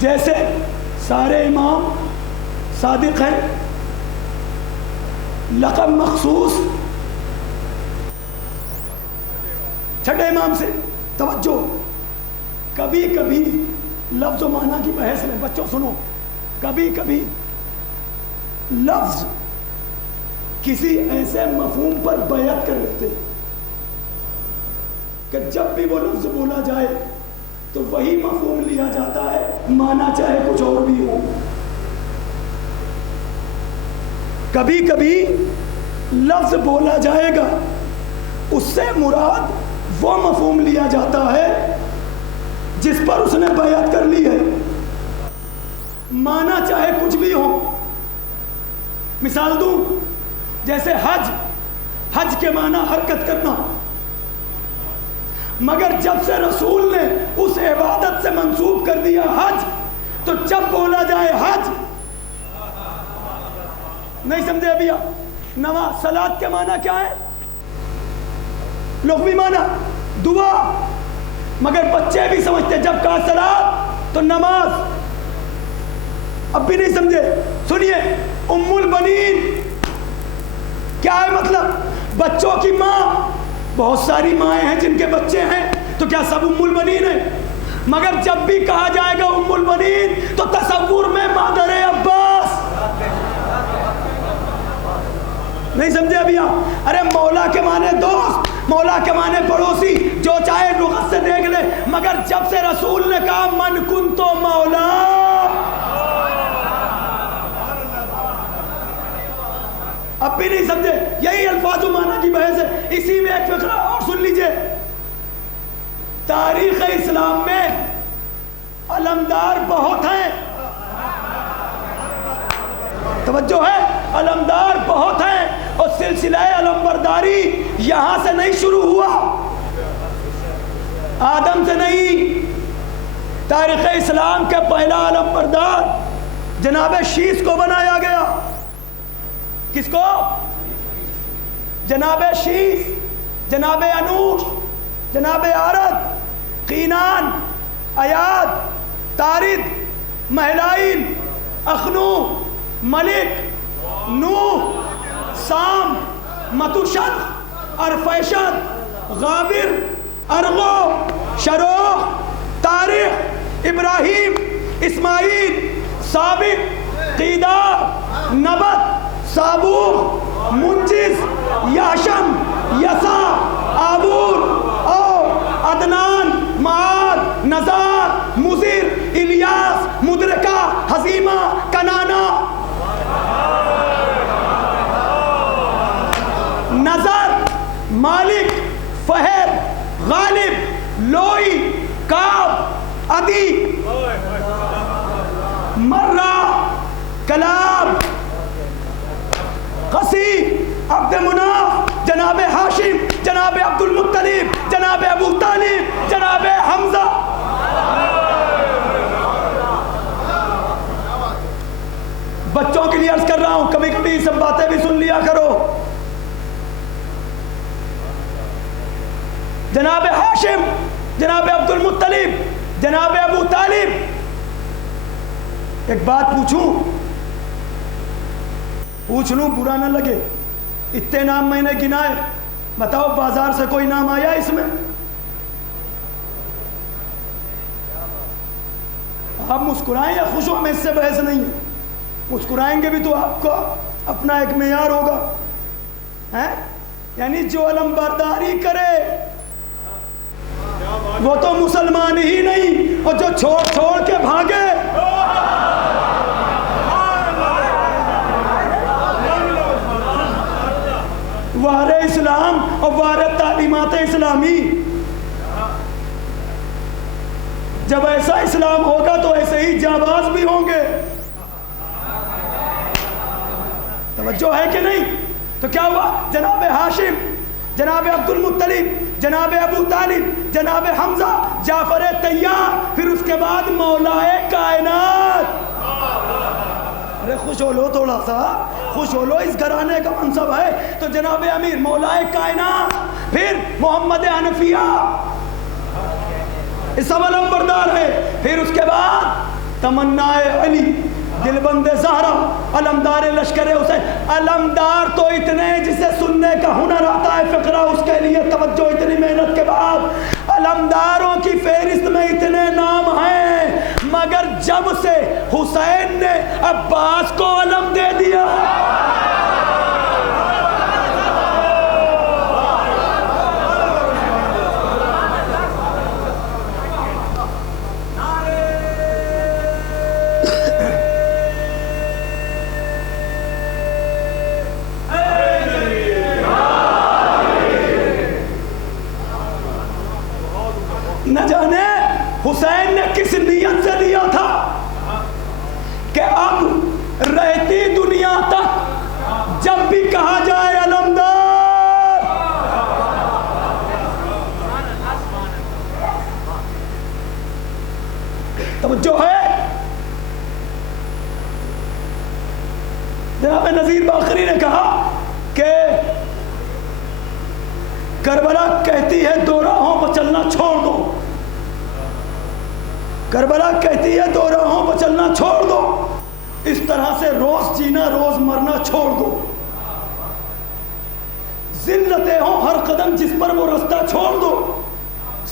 جیسے سارے امام صادق ہیں، لقب مخصوص چھٹے امام سے. توجہ، کبھی کبھی لفظ و معنی کی بحث میں بچوں سنو، کبھی کبھی لفظ کسی ایسے مفہوم پر بیعت کر رکھتے کہ جب بھی وہ لفظ بولا جائے تو وہی مفہوم لیا جاتا ہے، معنی چاہے کچھ اور بھی ہو. کبھی کبھی لفظ بولا جائے گا، اس سے مراد وہ مفہوم لیا جاتا ہے جس پر اس نے بیعت کر لی ہے، معنی چاہے کچھ بھی ہو. مثال دوں، جیسے حج کے معنی حرکت کرنا، مگر جب سے رسول نے اس عبادت سے منسوب کر دیا حج، تو جب بولا جائے حج، نہیں سمجھے ابھی آپ؟ نماز، صلاۃ کے معنی کیا ہے؟ لغوی معنی دعا، مگر بچے بھی سمجھتے جب کہا صلاۃ تو نماز. اب بھی نہیں سمجھے؟ سنیے، ام البنین کیا ہے مطلب؟ بچوں کی ماں. بہت ساری مائیں ہیں جن کے بچے ہیں، تو کیا سب ام البنین ہیں؟ مگر جب بھی کہا جائے گا ام البنین تو تصور میں مادر عباس. نہیں سمجھے ابھی آپ؟ ارے مولا کے معنی دوست، مولا کے معنی پڑوسی، جو چاہے لغت سے دیکھ لے، مگر جب سے رسول نے کہا من کنتو مولا، اب بھی نہیں سمجھے؟ یہی الفاظ و معنی کی بحث ہے. اسی میں ایک فقرہ اور سن لیجئے. تاریخ اسلام میں علمدار بہت ہیں، توجہ ہے، علمدار بہت ہیں، اور سلسلہ علمبرداری یہاں سے نہیں شروع ہوا، آدم سے نہیں. تاریخ اسلام کے پہلا علمبردار جناب شیس کو بنایا گیا. کس کو؟ جناب شیس، جناب انوش، جناب عارد، قینان، ایاد، تارد، مہلائل، اخنو، ملک، نوح، سام، متوشد، ارفیشد، غابر، ارغو، شروح، تاریخ، ابراہیم، اسماعیل، سابق، قیدار، نبت، سابوق، منجز، یاشم، یسا، آبور، او، عدنان، معاد، نزار، مزر، الیاس، مدرکہ، حزیمہ، کنانا، نظر، مالک، فہد، غالب، لوئی، کعب، عدی، مرہ، کلاب، قسی، عبد مناف، جناب ہاشم، جناب عبد المطلب، جناب ابو طالب، جناب حمزہ. بچوں کے لیے عرض کر رہا ہوں، کبھی کبھی سب باتیں بھی سن لیا کرو. جناب ہاشم، جناب عبد المطلب، جناب ابو طالب. ایک بات پوچھ لوں، برا نہ لگے، اتنے نام میں نے گنائے، بتاؤ بازار سے کوئی نام آیا اس میں؟ آپ مسکرائیں یا خوش ہو، ہمیں اس سے بحث نہیں ہے. مسکرائیں گے بھی تو آپ کو اپنا ایک معیار ہوگا. یعنی جو علم برداری کرے وہ تو مسلمان ہی نہیں، اور جو چھوڑ کے بھاگے وار اسلام اور وار تعلیمات اسلامی. جب ایسا اسلام ہوگا تو ایسے ہی جانباز بھی ہوں گے. توجہ ہے کہ نہیں؟ تو کیا ہوا؟ جناب ہاشم، جناب عبد المطلب، جناب ابو طالب، جناب حمزہ، جعفر طیار، پھر اس کے بعد مولا کائنات. ارے خوش ہو لو، تھوڑا سا خوش ہو لو، اس گھرانے کا منصب ہے. تو جناب امیر مولا کائنات، پھر محمد حنفیہ، اس سب علمبردار ہے. پھر اس کے بعد تمنا علی، دلبند زہرا، علمدار لشکر حسین. علمدار تو اتنے جسے سننے کا ہنر آتا ہے فقرہ، اس کے لیے توجہ. اتنی محنت کے بعد علمداروں کی فہرست میں اتنے نام ہیں، مگر جب سے حسین نے عباس کو علم دے دیا، نہ جانے حسین نے کس نیت سے دیا تھا کہ اب رہتی دنیا تک جب بھی کہا جائے علمدار، توجہ ہے. جناب نذیر باقری نے کہا کہ کربلا کہتی ہے دو راہوں پر چلنا چھوڑ دو، کربلا کہتی ہے دو راہوں پر چلنا چھوڑ دو. اس طرح سے روز جینا روز مرنا چھوڑ دو. ذلتیں ہوں ہر قدم جس پر وہ رستہ چھوڑ دو.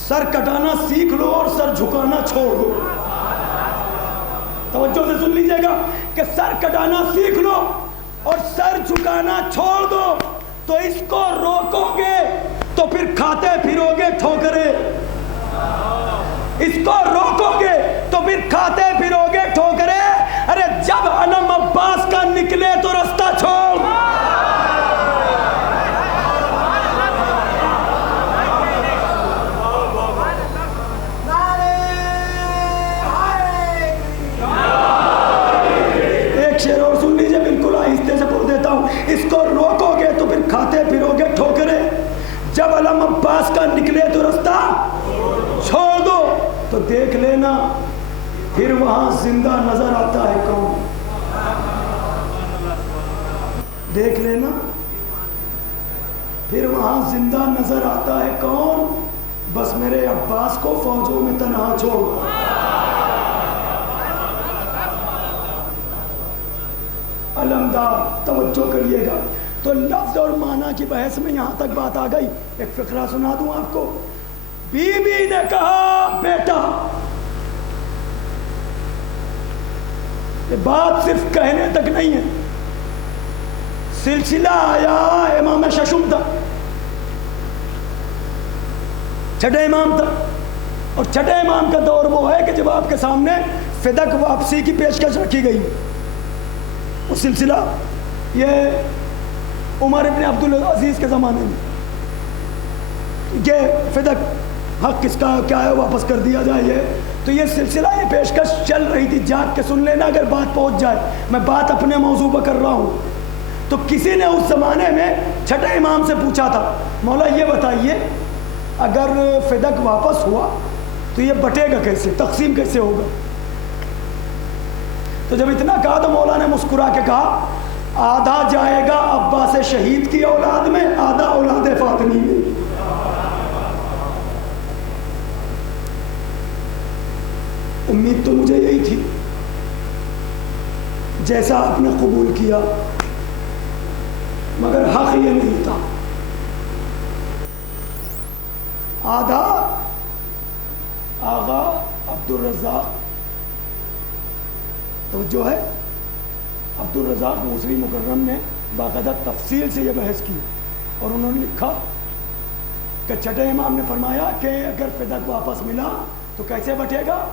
سر کٹانا سیکھ لو اور سر جھکانا چھوڑ دو. توجہ سے سن لیجئے گا کہ سر کٹانا سیکھ لو اور سر جھکانا چھوڑ دو. تو اس کو روکو گے تو پھر کھاتے پھرو گے ٹھوکریں. اس کو روکو گے تو پھر کھاتے پھرو گے ٹھوکریں. ارے جب علم عباس کا نکلے تو رستہ چھوڑ. ایک شعر اور سن لیجئے, بالکل آہستہ سے پڑھ دیتا ہوں. اس کو روکو گے تو پھر کھاتے پھرو گے ٹھوکریں. جب علم عباس کا نکلے تو رستہ چھوڑ دو. تو دیکھ لینا پھر وہاں زندہ نظر آتا ہے کون. دیکھ لینا پھر وہاں زندہ نظر آتا ہے کون. بس میرے عباس کو فوجوں میں تنہا چھوڑ. علمدار توجہ کریے گا. تو لفظ اور معنی کی بحث میں یہاں تک بات آ گئی. ایک فقرہ سنا دوں آپ کو. بی بی نے کہا بیٹا, یہ بات صرف کہنے تک نہیں ہے, سلسلہ آیا امام ششم تک, چھٹے امام تک. اور چھٹے امام کا دور وہ ہے کہ جب آپ کے سامنے فدق واپسی کی پیشکش رکھی گئی. وہ سلسلہ یہ عمر ابن عبدالعزیز کے زمانے میں یہ فدق حق کس کا کیا ہے واپس کر دیا جائے. تو یہ سلسلہ یہ پیشکش چل رہی تھی. جاگ کے سن لینا اگر بات پہنچ جائے. میں بات اپنے موضوع پر کر رہا ہوں. تو کسی نے اس زمانے میں چھٹے امام سے پوچھا تھا, مولا یہ بتائیے اگر فدق واپس ہوا تو یہ بٹے گا کیسے, تقسیم کیسے ہوگا. تو جب اتنا کہا تو مولا نے مسکرا کے کہا آدھا جائے گا عباس شہید کی اولاد میں, آدھا اولاد فاطمی میں. امید تو مجھے یہی تھی جیسا آپ نے قبول کیا, مگر حق یہ نہیں تھا. آدھا آغا عبدالرزاق, توجہ ہے, عبدالرزاق موسوی مکرم نے باقاعدہ تفصیل سے یہ بحث کی اور انہوں نے لکھا کہ چھٹے امام نے فرمایا کہ اگر فدق واپس ملا تو کیسے بٹے گا.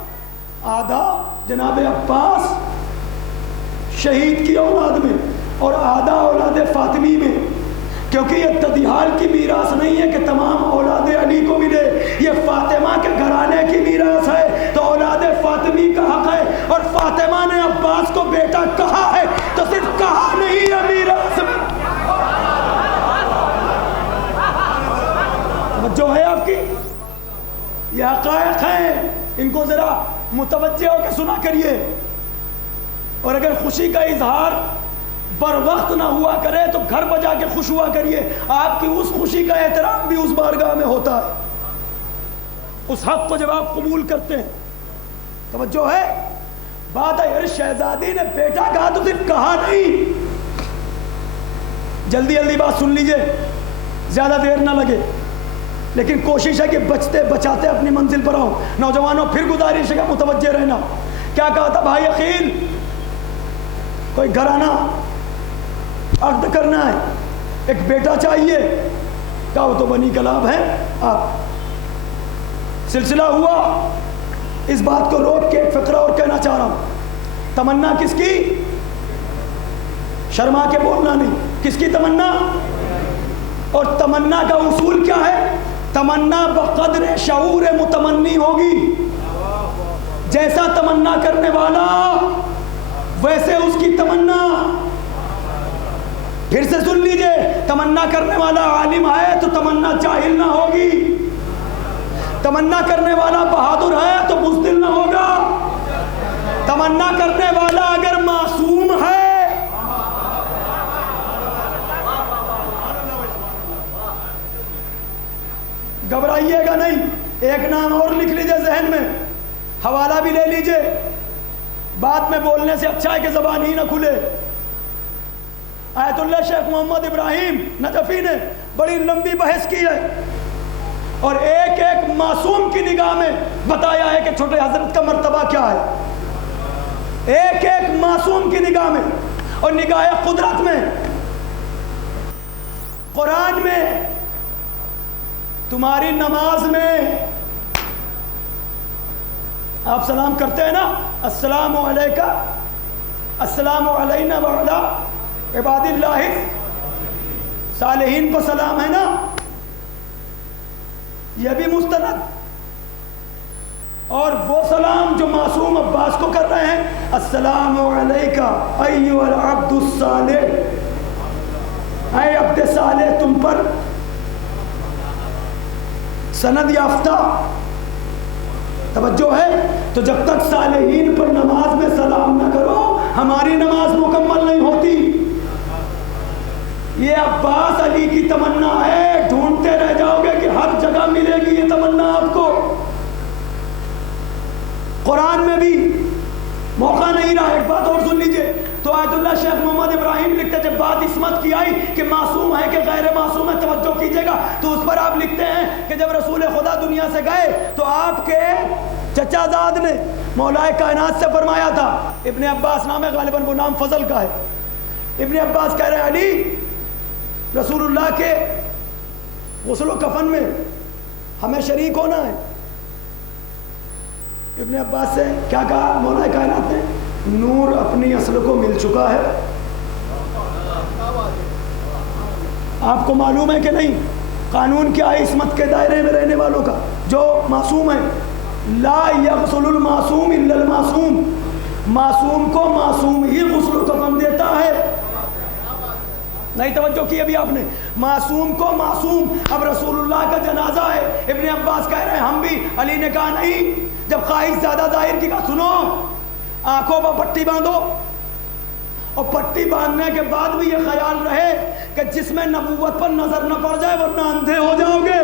آدھا جناب عباس شہید کی اولاد میں اور آدھا اولاد فاطمی میں, کیونکہ یہ تدیحال کی میراث نہیں ہے کہ تمام اولاد علی کو ملے, یہ فاطمہ کے گھرانے کی میراث ہے. تو اولاد فاطمی کا حق ہے اور فاطمہ نے عباس کو بیٹا کہا ہے, تو صرف کہا نہیں ہے میراث میں. جو ہے آپ کی یہ حقائق ہیں, ان کو ذرا متوجہ ہو کے سنا کریے. اور اگر خوشی کا اظہار بر وقت نہ ہوا کرے تو گھر بجا کے خوش ہوا کریے. آپ کی اس خوشی کا احترام بھی اس بارگاہ میں ہوتا ہے. اس حق کو جب آپ قبول کرتے ہیں, توجہ ہے بات ہے. ارے شہزادی نے بیٹا کہا تو صرف کہا نہیں. جلدی جلدی بات سن لیجئے, زیادہ دیر نہ لگے, لیکن کوشش ہے کہ بچتے بچاتے اپنی منزل پر آؤں. نوجوانوں پھر گزارش ہے کہ متوجہ رہنا. کیا کہا تھا بھائی عقیل, کوئی گھرانہ عقد کرنا ہے, ایک بیٹا چاہیے. کہا وہ تو بنی کلاب ہے. آپ سلسلہ ہوا. اس بات کو روک کے ایک فقرہ اور کہنا چاہ رہا ہوں. تمنا کس کی, شرما کے بولنا نہیں, کس کی تمنا. اور تمنا کا اصول کیا ہے, تمنا بقدر شعور متمنی ہوگی. جیسا تمنا کرنے والا ویسے اس کی تمنا. پھر سے سن لیجئے, تمنا کرنے والا عالم ہے تو تمنا جاہل نہ ہوگی. تمنا کرنے والا بہادر ہے تو بزدل نہ ہوگا. تمنا کرنے والا اگر معصوم ہے گھبرائیے گا نہیں. ایک نام اور لکھ لیجئے ذہن میں, حوالہ بھی لے لیجئے. بعد میں بولنے سے اچھا ہے کہ زبان ہی نہ کھلے۔ آیت اللہ شیخ محمد ابراہیم نجفی نے بڑی لمبی بحث کی ہے اور ایک ایک معصوم کی نگاہ میں بتایا ہے کہ چھوٹے حضرت کا مرتبہ کیا ہے، ایک ایک معصوم کی نگاہ میں اور نگاہ قدرت میں۔ قرآن میں، تمہاری نماز میں آپ سلام کرتے ہیں نا، السلام علیکہ، السلام علینا وعلی عباد اللہ صالحین پر سلام ہے نا، یہ بھی مستند۔ اور وہ سلام جو معصوم عباس کو کر رہے ہیں، السلام علیکہ ایھا العبد الصالح، اے عبد صالح تم پر سند یافتہ، توجہ ہے۔ تو جب تک صالحین پر نماز میں سلام نہ کرو ہماری نماز مکمل نہیں ہوتی۔ یہ عباس علی کی تمنا ہے، ڈھونڈتے رہ جاؤ گے کہ ہر جگہ ملے گی یہ تمنا آپ کو۔ قرآن میں بھی موقع نہیں رہا۔ ایک بات اور سن لیجئے، تو آیت اللہ شیخ محمد ابراہیم لکھتے جب بات عصمت کی آئی کہ معصوم ہے کہ غیر معصوم ہے، توجہ کیجئے گا، تو اس پر آپ لکھتے ہیں کہ جب رسول خدا دنیا سے گئے تو آپ کے چچا زاد نے مولا کائنات سے فرمایا تھا، ابن عباس نام ہے، غالباً وہ نام فضل کا ہے، ابن عباس کہہ رہے ہیں علی رسول اللہ کے غسل و کفن میں ہمیں شریک ہونا ہے۔ ابن عباس سے کیا کہا مولا کائنات نے؟ نور اپنی اصل کو مل چکا ہے۔ آپ کو معلوم ہے کہ نہیں قانون کیا ہے عصمت کے دائرے میں رہنے والوں کا؟ جو معصوم ہے، لا یغسل المعصوم الا المعصوم، معصوم کو معصوم ہی غسل و کفن دیتا ہے۔ نہیں توجہ کی ابھی آپ نے؟ معصوم کو معصوم۔ اب رسول اللہ کا جنازہ ہے، ابن عباس کہہ رہے ہیں ہم بھی، علی نے کہا نہیں، جب خواہش زیادہ ظاہر کی، کہا سنو آنکھوں پر پٹی باندھو، اور پٹی باندھنے کے بعد بھی یہ خیال رہے کہ جس میں نبوت پر نظر نہ پڑ جائے ورنہ اندھے ہو جاؤ گے۔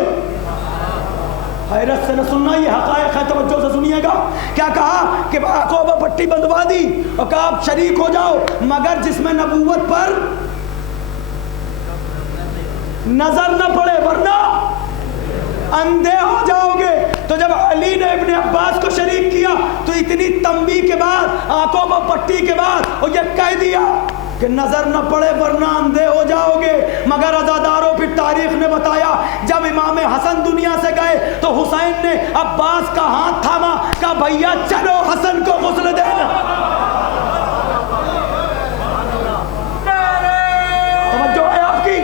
حیرت سے نہ سننا، یہ حقائق ہے، توجہ سے سنیے گا۔ کیا کہا کہ آنکھوں پر پٹی بندھوا دی اور کہا آپ شریک ہو جاؤ، مگر جس میں نبوت پر نظر نہ پڑے ورنہ اندھے ہو جاؤ گے۔ تو جب علی نے ابن عباس کو شریک کیا تو اتنی تنبیہ کے بعد، آنکھوں پر پٹی کے بعد، اور یہ کہہ دیا کہ نظر نہ پڑے ورنہ اندھے ہو جاؤ گے۔ مگر عزاداروں پھر تاریخ نے بتایا جب امام حسن دنیا سے گئے تو حسین نے عباس کا ہاتھ تھاما، کہا بھیا چلو حسن کو غسل دینا۔ توجہ ہے آپ کی؟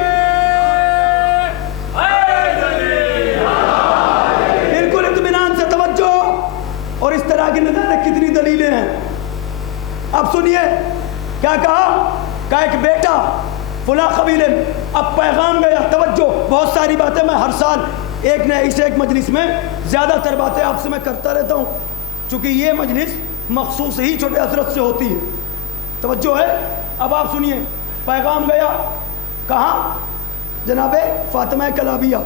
بالکل اطمینان سے توجہ، اور اس طرح کی نظر کتنی دلیلیں ہیں۔ اب سنیے کیا کہا کہ ایک بیٹا فلاں قبیلے میں، اب پیغام گیا، توجہ، بہت ساری باتیں میں ہر سال ایک مجلس میں زیادہ تر باتیں آپ سے میں کرتا رہتا ہوں، چونکہ یہ مجلس مخصوص ہی چھوٹے حضرت سے ہوتی ہے، توجہ ہے۔ اب آپ سنیے، پیغام گیا کہاں؟ جناب فاطمہ کلابیہ،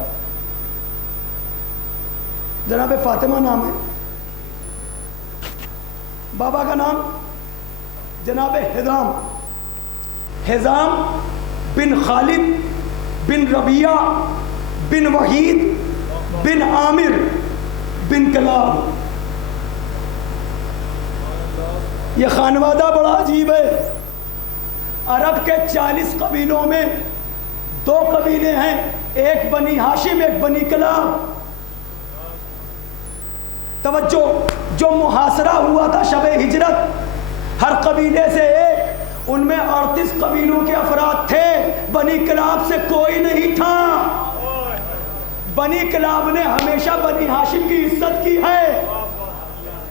جناب فاطمہ نام ہے، بابا کا نام جناب حزام بن خالد بن ربیعہ بن وحید بن عامر بن کلاب۔ یہ خانوادہ بڑا عجیب ہے۔ عرب کے 40 قبیلوں میں 2 قبیلے ہیں، ایک بنی ہاشم، ایک بنی کلاب۔ توجہ، جو محاصرہ ہوا تھا شب ہجرت، ہر قبیلے سے ایک، ان میں 38 قبیلوں کے افراد تھے، بنی کلاب سے کوئی نہیں تھا۔ بنی کلاب نے ہمیشہ بنی ہاشم کی عزت کی ہے۔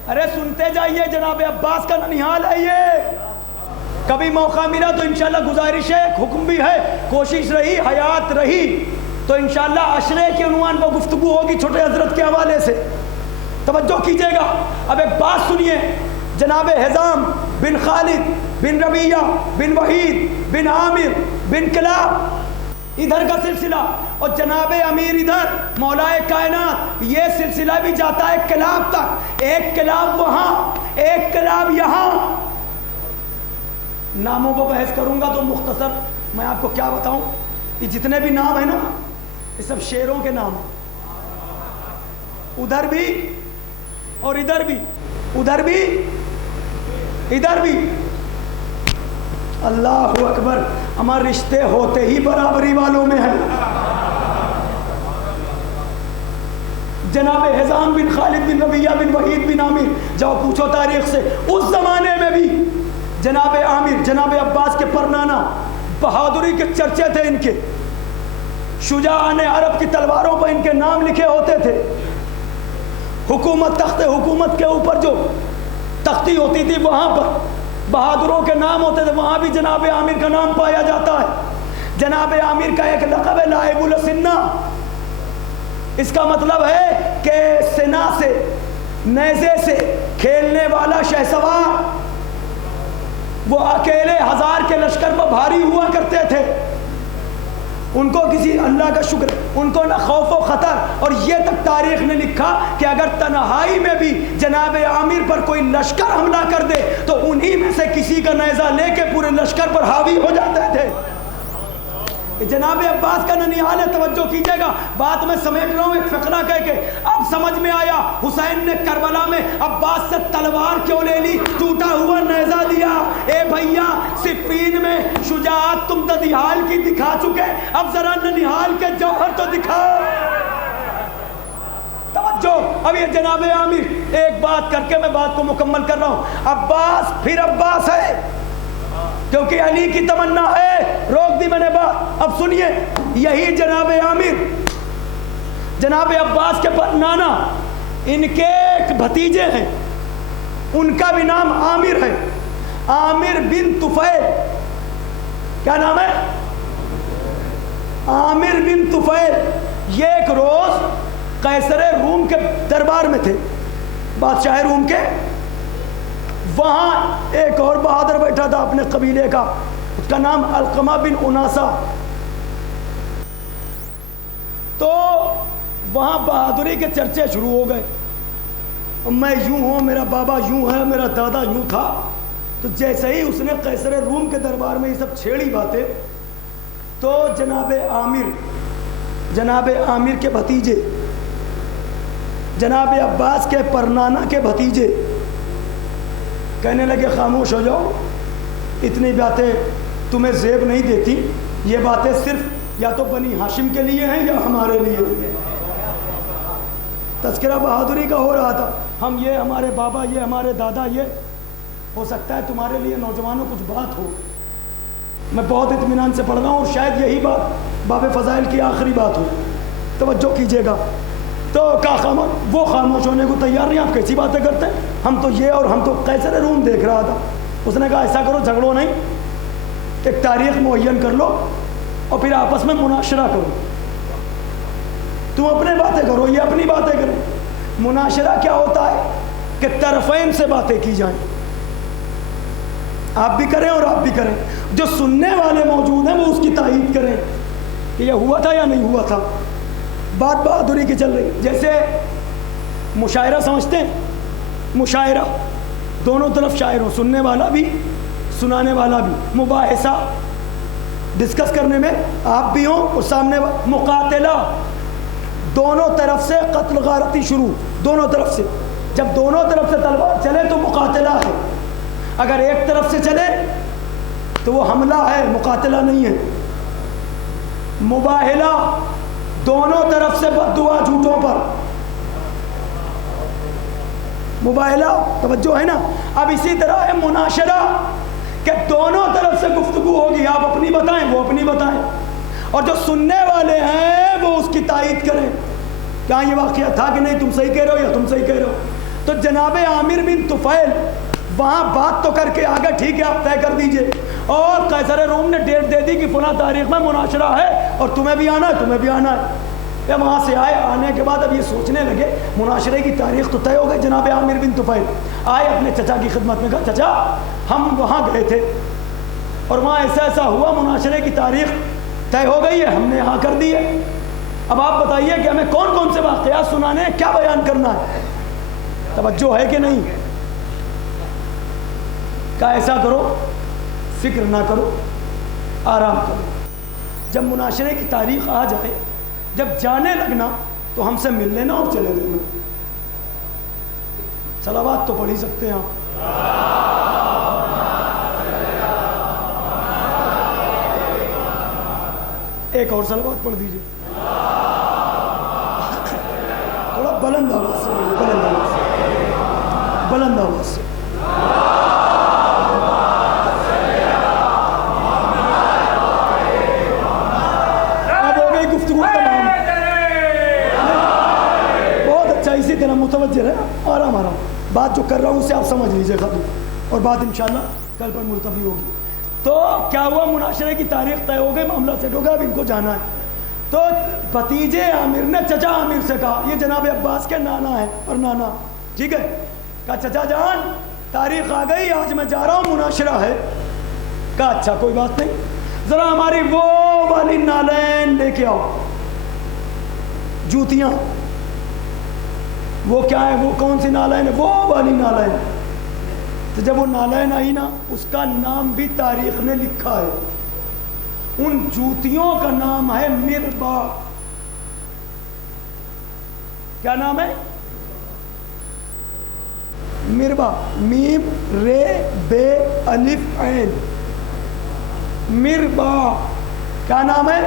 ارے سنتے جائیے، جناب عباس کا ننیھال ہے یہ۔ کبھی موقع ملا تو انشاءاللہ گزارش ہے، حکم بھی ہے، کوشش رہی، حیات رہی تو انشاءاللہ عشرے کے عنوان پر گفتگو ہوگی چھوٹے حضرت کے حوالے سے، توجہ کیجئے گا۔ اب ایک بات سنیے، جناب حزام بن خالد بن ربیعہ بن وحید بن عامر بن کلاب، ادھر کا سلسلہ، اور جناب امیر ادھر، مولا کائنات، یہ سلسلہ بھی جاتا ہے کلاب تک، ایک کلاب وہاں، ایک کلاب یہاں۔ ناموں کو بحث کروں گا تو مختصر میں آپ کو کیا بتاؤں، یہ جتنے بھی نام ہیں نا یہ سب شیروں کے نام ہیں، ادھر بھی اور ادھر بھی، ادھر بھی ادھر بھی۔ اللہ اکبر، ہمارے رشتے ہوتے ہی برابری والوں میں ہیں۔ جناب حزام بن خالد بن ربیہ بن وحید بن عامر، جاؤ پوچھو تاریخ سے، اس زمانے میں بھی جناب عامر جناب عباس کے پرنانا، بہادری کے چرچے تھے ان کے، شجاعان عرب کی تلواروں پر ان کے نام لکھے ہوتے تھے، حکومت تخت حکومت کے اوپر جو تختی ہوتی تھی وہاں پر بہادروں کے نام ہوتے تھے، وہاں بھی جناب عامر کا نام پایا جاتا ہے۔ جناب عامر کا ایک لقب ہے لائب السنہ، اس کا مطلب ہے کہ سنا سے، نیزے سے کھیلنے والا شہسوار۔ وہ اکیلے 1000 کے لشکر پر بھاری ہوا کرتے تھے، ان کو کسی اللہ کا شکر، ان کو نہ خوف و خطر، اور یہ تک تاریخ نے لکھا کہ اگر تنہائی میں بھی جناب عامر پر کوئی لشکر حملہ کر دے تو انہی میں سے کسی کا نیزہ لے کے پورے لشکر پر حاوی ہو جاتے تھے۔ جناب عباس کا ننیال ہے، توجہ کیجئے گا، بات میں سمیٹ رہا ہوں ایک فقرہ کہہ کے، اب سمجھ میں آیا حسین نے کربلا میں عباس سے تلوار کیوں لے لی، ٹوٹا ہوا نیزہ دیا۔ اے بھیا، صفین میں شجاعت تم ننیال کی دکھا چکے، اب ذرا ننیال کے جوہر تو دکھاؤ۔ توجہ، اب یہ جناب عامر، ایک بات کر کے میں بات کو مکمل کر رہا ہوں، عباس پھر عباس ہے، کیونکہ علی کی تمنا ہے، روک دی میں نے بات۔ اب سنیے، یہی جناب عامر جناب عباس کے نانا، ان کے ایک بھتیجے ہیں، ان کا بھی نام عامر ہے، عامر بن طفیل۔ کیا نام ہے؟ عامر بن طفیل۔ یہ ایک روز قیصر روم کے دربار میں تھے، بادشاہ روم کے، وہاں ایک اور بہادر بیٹھا تھا اپنے قبیلے کا، اس کا نام علقمہ بن اناسا۔ تو وہاں بہادری کے چرچے شروع ہو گئے، میں یوں ہوں، میرا بابا یوں ہے، میرا دادا یوں تھا۔ تو جیسے ہی اس نے قیصر روم کے دربار میں یہ سب چھیڑی باتیں، تو جناب عامر کے بھتیجے، جناب عباس کے پرنانا کے بھتیجے کہنے لگے خاموش ہو جاؤ، اتنی باتیں تمہیں زیب نہیں دیتی، یہ باتیں صرف یا تو بنی ہاشم کے لیے ہیں یا ہمارے لیے۔ تذکرہ بہادری کا ہو رہا تھا، ہم یہ ہمارے بابا، یہ ہمارے دادا، یہ ہو سکتا ہے تمہارے لیے نوجوانوں کچھ بات ہو۔ میں بہت اطمینان سے پڑھ رہا ہوں اور شاید یہی بات باب فضائل کی آخری بات ہو، توجہ کیجیے گا۔ تو کہا خاموش، وہ خاموش ہونے کو تیار نہیں، آپ کیسی باتیں کرتے ہیں، ہم تو یہ اور ہم تو قیصر روم دیکھ رہا تھا۔ اس نے کہا ایسا کرو، جھگڑو نہیں، ایک تاریخ معین کر لو اور پھر آپس میں مناظرہ کرو، تم اپنے باتیں کرو، یہ اپنی باتیں کریں۔ مناظرہ کیا ہوتا ہے کہ طرفین سے باتیں کی جائیں، آپ بھی کریں اور آپ بھی کریں، جو سننے والے موجود ہیں وہ اس کی تائید کریں کہ یہ ہوا تھا یا نہیں ہوا تھا۔ بات بہادری کی چل رہی، جیسے مشاعرہ سمجھتے ہیں، مشاعرہ دونوں طرف شاعر ہو، سننے والا بھی سنانے والا بھی، مباحثہ ڈسکس کرنے میں آپ بھی ہوں اور سامنے مقاتلہ، دونوں طرف سے قتل غارتی شروع، دونوں طرف سے، جب دونوں طرف سے تلوار چلے تو مقاتلہ ہے، اگر ایک طرف سے چلے تو وہ حملہ ہے، مقاتلہ نہیں ہے۔ مباہلہ، دونوں طرف سے بد دعا جھوٹوں پر، مباہلہ، توجہ ہے نا۔ اب اسی طرح ہے مناظرہ کہ دونوں طرف سے گفتگو ہوگی، آپ اپنی بتائیں وہ اپنی بتائیں، اور جو سننے والے ہیں وہ اس کی تائید کریں، کیا یہ واقعہ تھا کہ نہیں، تم صحیح کہہ رہے ہو یا تم صحیح کہہ رہے ہو۔ تو جناب عامر بن طفیل وہاں بات تو کر کے آگے، ٹھیک ہے آپ طے کر دیجئے، اور قیصر روم نے ڈیٹ دے دی کہ فلاں تاریخ میں مناظرہ ہے اور تمہیں بھی آنا ہے، تمہیں بھی آنا ہے۔ وہاں سے آئے، آنے کے بعد اب یہ سوچنے لگے، مناظرے کی تاریخ تو طے ہو گئی۔ جناب عامر بن طفیل آئے اپنے چچا کی خدمت میں، کہا چچا ہم وہاں گئے تھے اور وہاں ایسا ایسا ہوا، مناظرے کی تاریخ طے ہو گئی ہے، ہم نے یہاں کر دی ہے، اب آپ بتائیے کہ ہمیں کون کون سے واقعات سنانے ہیں، کیا بیان کرنا ہے، توجہ ہے کہ نہیں۔ کہا ایسا کرو، فکر نہ کرو، آرام کرو. جب مناظرے کی تاریخ آ جائے، جب جانے لگنا تو ہم سے مل لینا اور چلے دینا. صلوات تو پڑھ ہی سکتے ہیں آپ. ایک اور صلوات پڑھ دیجیے تھوڑا بلند آواز سے، بلند آواز سے، بلند آواز سے. اب ہو گئی گفتگو تمام. بہت اچھا، اسی طرح متوجہ رہے، آرام آرام. بات جو کر رہا ہوں اسے آپ سمجھ لیجیے خالی، اور بات انشاءاللہ کل پر ملتوی ہوگی. تو کیا ہوا، مناظرے کی تاریخ طے ہو گئی، معاملہ سیٹ ہو گیا، اب ان کو جانا ہے. تو بھتیجے عامر نے چچا عامر سے کہا، یہ جناب عباس کے نانا ہے اور نانا، ٹھیک ہے، کہا چچا جان تاریخ آ گئی، آج میں جا رہا ہوں، مناظرہ ہے. کہا اچھا کوئی بات نہیں، ذرا ہماری وہ والی نالین لے کے آؤ، جوتیاں. وہ کیا ہے، وہ کون سی نالین ہے، وہ والی نالین. تو جب وہ نالین آئی نا، اس کا نام بھی تاریخ نے لکھا ہے. ان جوتیوں کا نام ہے مربا. کیا نام ہے؟ مربا. میم رے بے الف عین، مربا. کیا نام ہے؟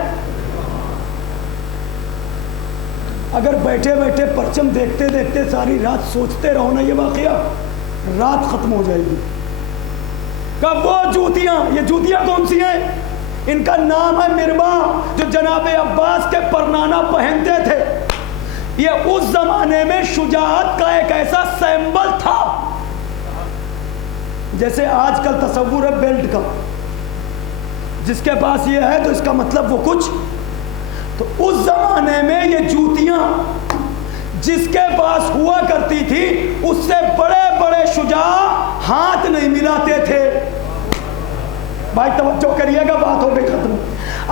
اگر بیٹھے بیٹھے پرچم دیکھتے دیکھتے ساری رات سوچتے رہو نا یہ واقعہ، رات ختم ہو جائے گی. کب وہ جوتیاں، یہ جوتیاں کون سی ہیں؟ ان کا نام ہے مربا، جو جناب عباس کے پرنانا پہنتے تھے. یہ اس زمانے میں شجاعت کا ایک ایسا سیمبل تھا، جیسے آج کل تصور ہے بیلٹ کا، جس کے پاس یہ ہے تو اس کا مطلب وہ کچھ. تو اس زمانے میں یہ جوتیاں جس کے پاس ہوا کرتی تھی، اس سے بڑے بڑے شجاع ہاتھ نہیں ملاتے تھے. بھائی توجہ کریے گا، بات ہو گئی ختم.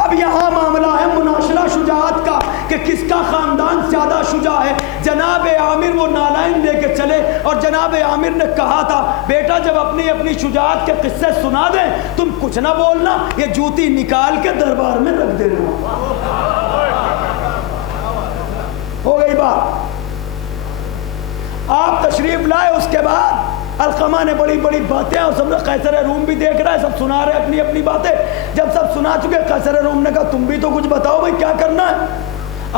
اب یہاں معاملہ ہے مناظرہ شجاعت کا، کہ کس کا خاندان زیادہ شجاع ہے. جناب عامر وہ نالائن لے کے چلے، اور جناب عامر نے کہا تھا بیٹا جب اپنی اپنی شجاعت کے قصے سنا دیں تم کچھ نہ بولنا، یہ جوتی نکال کے دربار میں رکھ دینا. ہو گئی بات. آپ تشریف لائے، اس کے بعد علقمہ نے بڑی بڑی باتیں، اور سب نے قیصر روم بھی دیکھ رہا ہے، سب سنا رہے اپنی اپنی باتیں. جب سب سنا چکے، قیصر روم نے کہا تم بھی تو کچھ بتاؤ بھائی، کیا کرنا ہے؟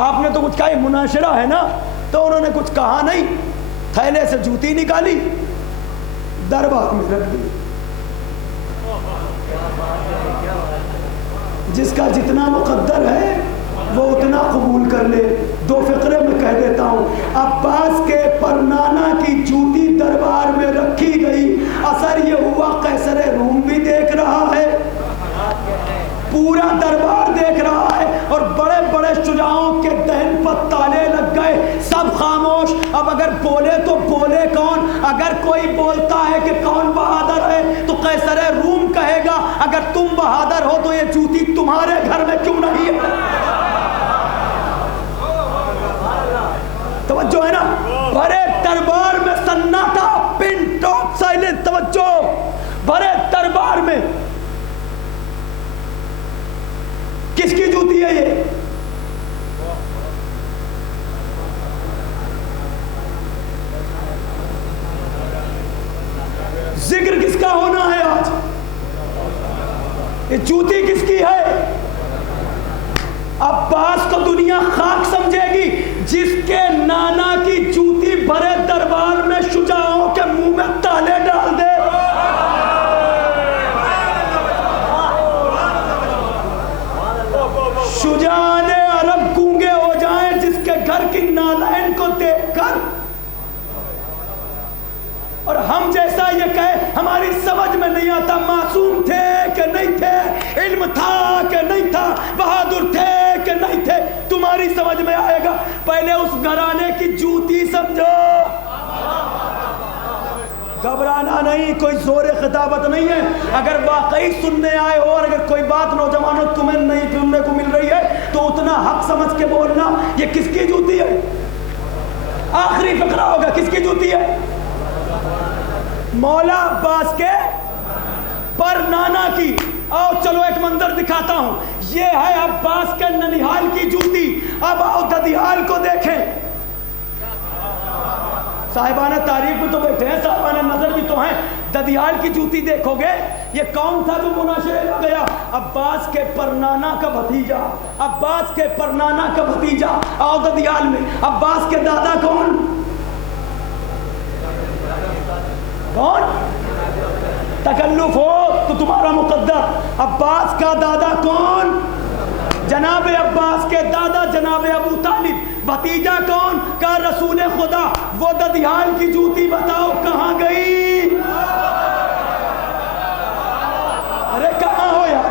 آپ نے تو کچھ کہا، یہ مناظرہ ہے نا. تو انہوں نے کچھ کہا نہیں، تھیلے سے جوتی نکالی، دربار میں رکھ دی. جس کا جتنا مقدر ہے وہ اتنا قبول کر لے. دو فقرے میں کہہ دیتا ہوں، عباس کے پرنانا کی جوتی دربار میں رکھی گئی. اثر یہ ہوا قیصر روم بھی دیکھ رہا ہے، پورا دربار دیکھ رہا ہے، اور بڑے بڑے شجاعوں کے دہن پر تالے لگ گئے، سب خاموش. اب اگر بولے تو بولے کون؟ اگر کوئی بولتا ہے کہ کون بہادر ہے تو قیصر روم کہے گا اگر تم بہادر ہو تو یہ جوتی تمہارے گھر میں کیوں نہیں ہے؟ توجہ ہے نا. بڑے دربار میں سناٹا، پن ڈراپ سائلنس. توجہ، بڑے دربار میں کس کی جوتی ہے یہ؟ ذکر کس کا ہونا ہے آج؟ یہ جوتی کس کی ہے؟ عباس کو دنیا خاک سمجھے گی جس کے نانا کی جوتی بڑے دربار میں شجاعوں کے منہ میں تالے ڈال دے. شجاعان عرب گونگے ہو جائیں جس کے گھر کی نالائن کو دیکھ کر. اور ہم جیسا یہ کہے ہماری سمجھ میں نہیں آتا معصوم تھے کہ نہیں تھے، علم تھا کہ نہیں تھا، بہادر تھے کہ نہیں تھے. تمہاری سمجھ میں آئے گا. پہلے اس گھرانے کی جوتی سمجھو. گھبرانا نہیں، کوئی زور خطابت نہیں ہے. اگر واقعی سننے آئے ہو اور اگر کوئی بات نوجوانوں تمہیں نہیں سننے کو مل رہی ہے تو اتنا حق سمجھ کے بولنا. یہ کس کی جوتی ہے؟ آخری فقرہ ہوگا. کس کی جوتی ہے؟ مولا عباس کے پر نانا کی. آؤ چلو ایک منظر دکھاتا ہوں. یہ ہے عباس کے ننیحال کی جوتی. اب آؤ ددیال کو دیکھیں. صاحبان تاریخ بھی تو بیٹھے ہیں, صاحبان نظر بھی تو ہیں. ددیال کی جوتی دیکھو گے, یہ کون تھا جو مناشرے میں گیا؟ عباس کے پرنانا کا بھتیجا. عباس کے پرنانا کا بھتیجا. آؤ ددیال میں. عباس کے دادا کون؟ کون؟ تکلف ہو تو تمہارا مقدر. عباس کا دادا کون؟ جناب عباس کے دادا جناب ابو طالب. بھتیجا کون؟ کا رسول خدا. وہ ددیال کی جوتی بتاؤ کہاں گئی؟ ارے کہاں ہو یار؟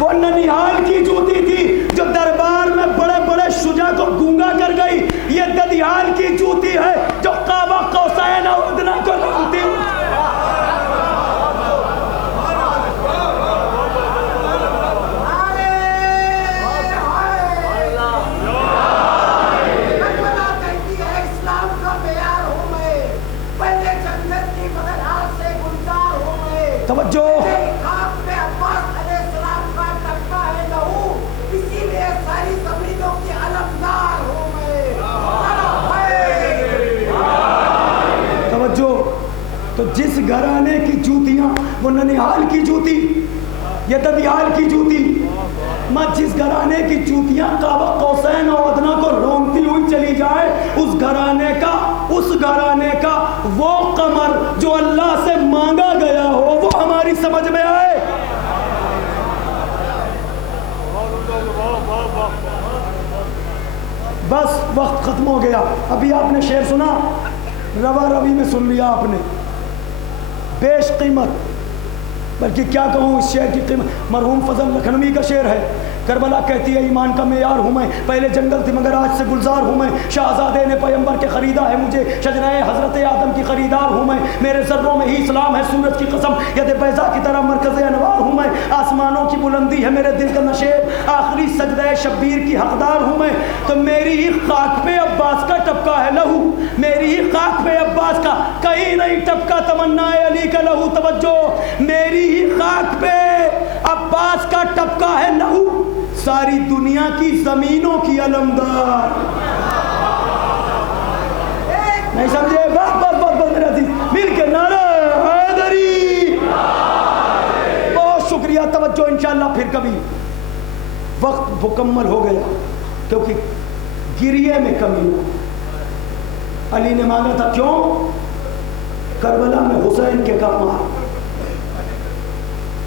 وہ ننیحال کی جوتی تھی جو دربار میں بڑے بڑے شجاع کو گونگا کر گئی. یہ ددیال کی جوتی ہے جو قاب قوسین اور ادنیٰ کو رونتی. توجہ. تو جس گھرانے کی جوتیاں, وہ ننیحال کی جوتی, یہ ددیال کی جوتی. میں جس گھرانے کی جوتیاں قاب قوسین اور ادنیٰ کو رونگتی ہوئی چلی جائے, اس گھرانے کا وہ قمر جو اللہ سے مانگا گیا ہو وہ ہماری سمجھ میں آئے. بس وقت ختم ہو گیا. ابھی آپ نے شعر سنا, روا روی میں سن لیا آپ نے, بیش قیمت. بلکہ کیا کہوں اس شعر کی قیمت. مرحوم فضل لکھنوی کا شعر ہے. کربلا کہتی ہے ایمان کا معیار ہوں میں, پہلے جنگل تھی مگر آج سے گلزار ہوں میں. شہزادے نے پیمبر کے خریدا ہے مجھے, شجرہ حضرت آدم کی خریدار ہوں میں. میرے ذروں میں ہی اسلام ہے سورج کی قسم, ید بیضا کی طرح مرکز انوار ہوں میں. آسمانوں کی بلندی ہے میرے دل کا نشیب, آخری سجدہ شبیر کی حقدار ہوں میں. تو میری ہی خاک پہ عباس کا ٹپکا ہے لہو, میری ہی خاک پہ عباس کا کہیں نہیں ٹپکا تمنا علی کا لہو. توجہ, میری ہی خاک پہ عباس کا ٹپکا ہے لہو, ساری دنیا کی زمینوں کی علمدار. نہیں سمجھے؟ بس بس بس بس میرے عزیز, مل کے نعرہ حیدری. بہت شکریہ. توجہ, انشاءاللہ پھر کبھی. وقت مکمل ہو گیا کیونکہ گریے میں کمی ہو. علی نے مانگا تھا, کیوں؟ کربلا میں حسین کے کمال.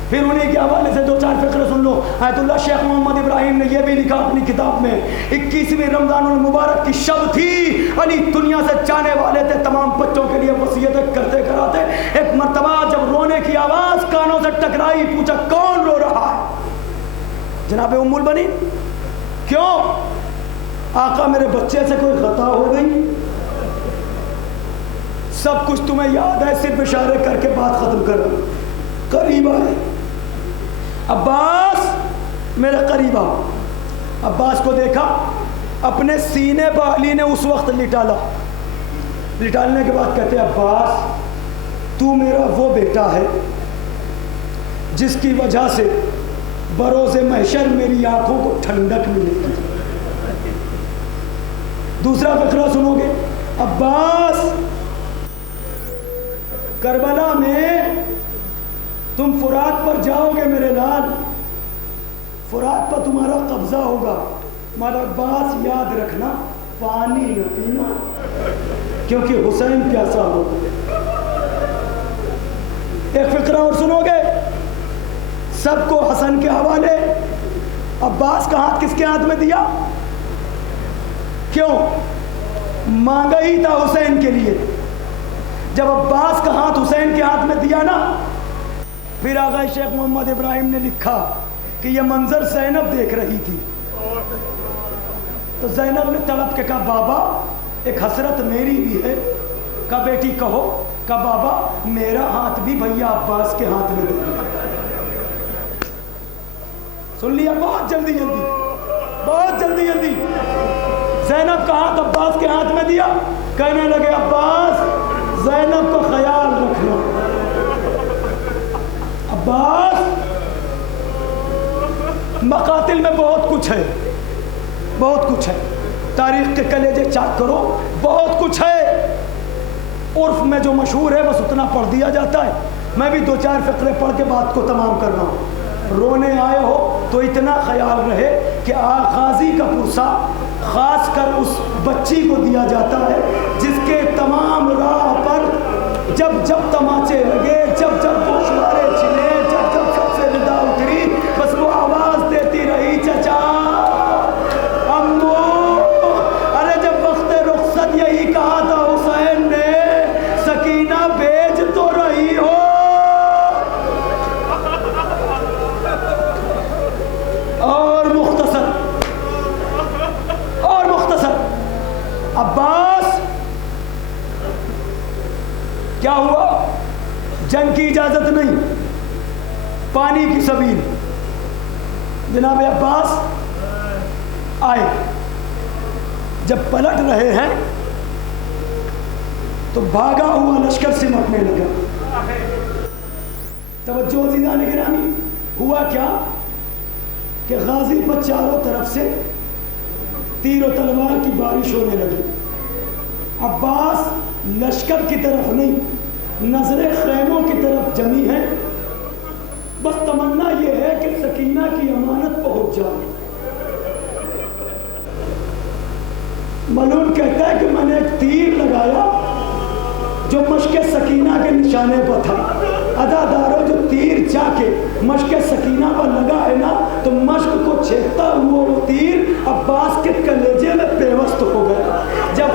پھر انہیں کے حوالے سے دو چار فقرے سن لو. آیت اللہ شیخ محمد ابراہیم نے یہ بھی لکھا اپنی کتاب میں, 21ویں رمضان المبارک کی شب تھی, علی دنیا سے جانے والے تھے, تمام بچوں کے لیے وصیتیں کرتے کراتے. ایک مرتبہ جب رونے کی آواز کانوں سے ٹکرائی, پوچھا کون رو رہا ہے؟ جناب ام البنین, کیوں؟ آقا میرے بچے سے کوئی خطا ہو گئی؟ سب کچھ تمہیں یاد ہے, صرف اشارے کر کے بات ختم کر. قریب آئے عباس, میرے قریب آ. عباس کو دیکھا, اپنے سینے پر علی نے اس وقت لٹالا. لٹالنے کے بعد کہتے عباس تو میرا وہ بیٹا ہے جس کی وجہ سے بروز محشر میری آنکھوں کو ٹھنڈک ملے گی. دوسرا فقرہ سنو گے. عباس, کربلا میں تم فرات پر جاؤ گے میرے لال, فرات پر تمہارا قبضہ ہوگا, مگر عباس یاد رکھنا پانی نہ پینا کیونکہ حسین پیاسا ہوگا. ایک فقرہ اور سنو گے, سب کو حسن کے حوالے. عباس کا ہاتھ کس کے ہاتھ میں دیا؟ کیوں؟ مانگا ہی تھا حسین کے لیے. جب عباس کا ہاتھ حسین کے ہاتھ میں دیا نا, پھر آغا شیخ محمد ابراہیم نے لکھا کہ یہ منظر زینب دیکھ رہی تھی. تو زینب نے تڑپ کے کہا بابا ایک حسرت میری بھی ہے. کہا بیٹی کہو. کہا بابا میرا ہاتھ بھی بھیا عباس کے ہاتھ میں دے دیا. سن لیا؟ بہت جلدی زینب کا ہاتھ عباس کے ہاتھ میں دیا. کہنے لگے عباس زینب کا خیال رکھنا۔ عباس، مقاتل میں بہت کچھ ہے، بہت کچھ ہے، تاریخ کے کلیجے چاک کرو، بہت کچھ ہے۔ عرف میں جو مشہور ہے بس اتنا پڑھ دیا جاتا ہے۔ میں بھی 2-4 فقرے پڑھ کے بات کو تمام کر رہا ہوں۔ رونے آئے ہو تو اتنا خیال رہے کہ غازی کا پرسہ خاص کر اس بچی کو دیا جاتا ہے جس کے تمام راہ پر جب جب تماچے لگے، جب جب گوشوارے چلے، جب جب سب سے ندا اتری، بس وہ آواز دیتی رہی، چچا، امو۔ ارے جب وقت رخصت یہی کہا تھا حسین نے، سکینہ بھیج تو رہی ہو۔ اور مختصر عباس، کیا ہوا؟ جنگ کی اجازت نہیں، پانی کی سبیل۔ جناب عباس آئے، جب پلٹ رہے ہیں تو بھاگا ہوا لشکر سمٹنے لگا۔ توجہ عزیزان گرامی، ہوا کیا کہ غازی پر چاروں طرف سے تیر و تلوار کی بارش ہونے لگی۔ عباس لشکر کی طرف نہیں، نظریں خیموں کی طرف جمی ہیں، بس تمنا یہ ہے کہ سکینہ کی امانت پہنچ جائے۔ ملون کہتا ہے کہ میں نے ایک تیر لگایا جو مشق سکینہ کے نشانے پر تھا۔ ادادارو، جو تیر جا کے مشق سکینہ پر لگا ہے نا، تو مشق کو چھیدتا ہوا وہ تیر عباس کے کلیجے میں پیوست ہو گیا۔ جب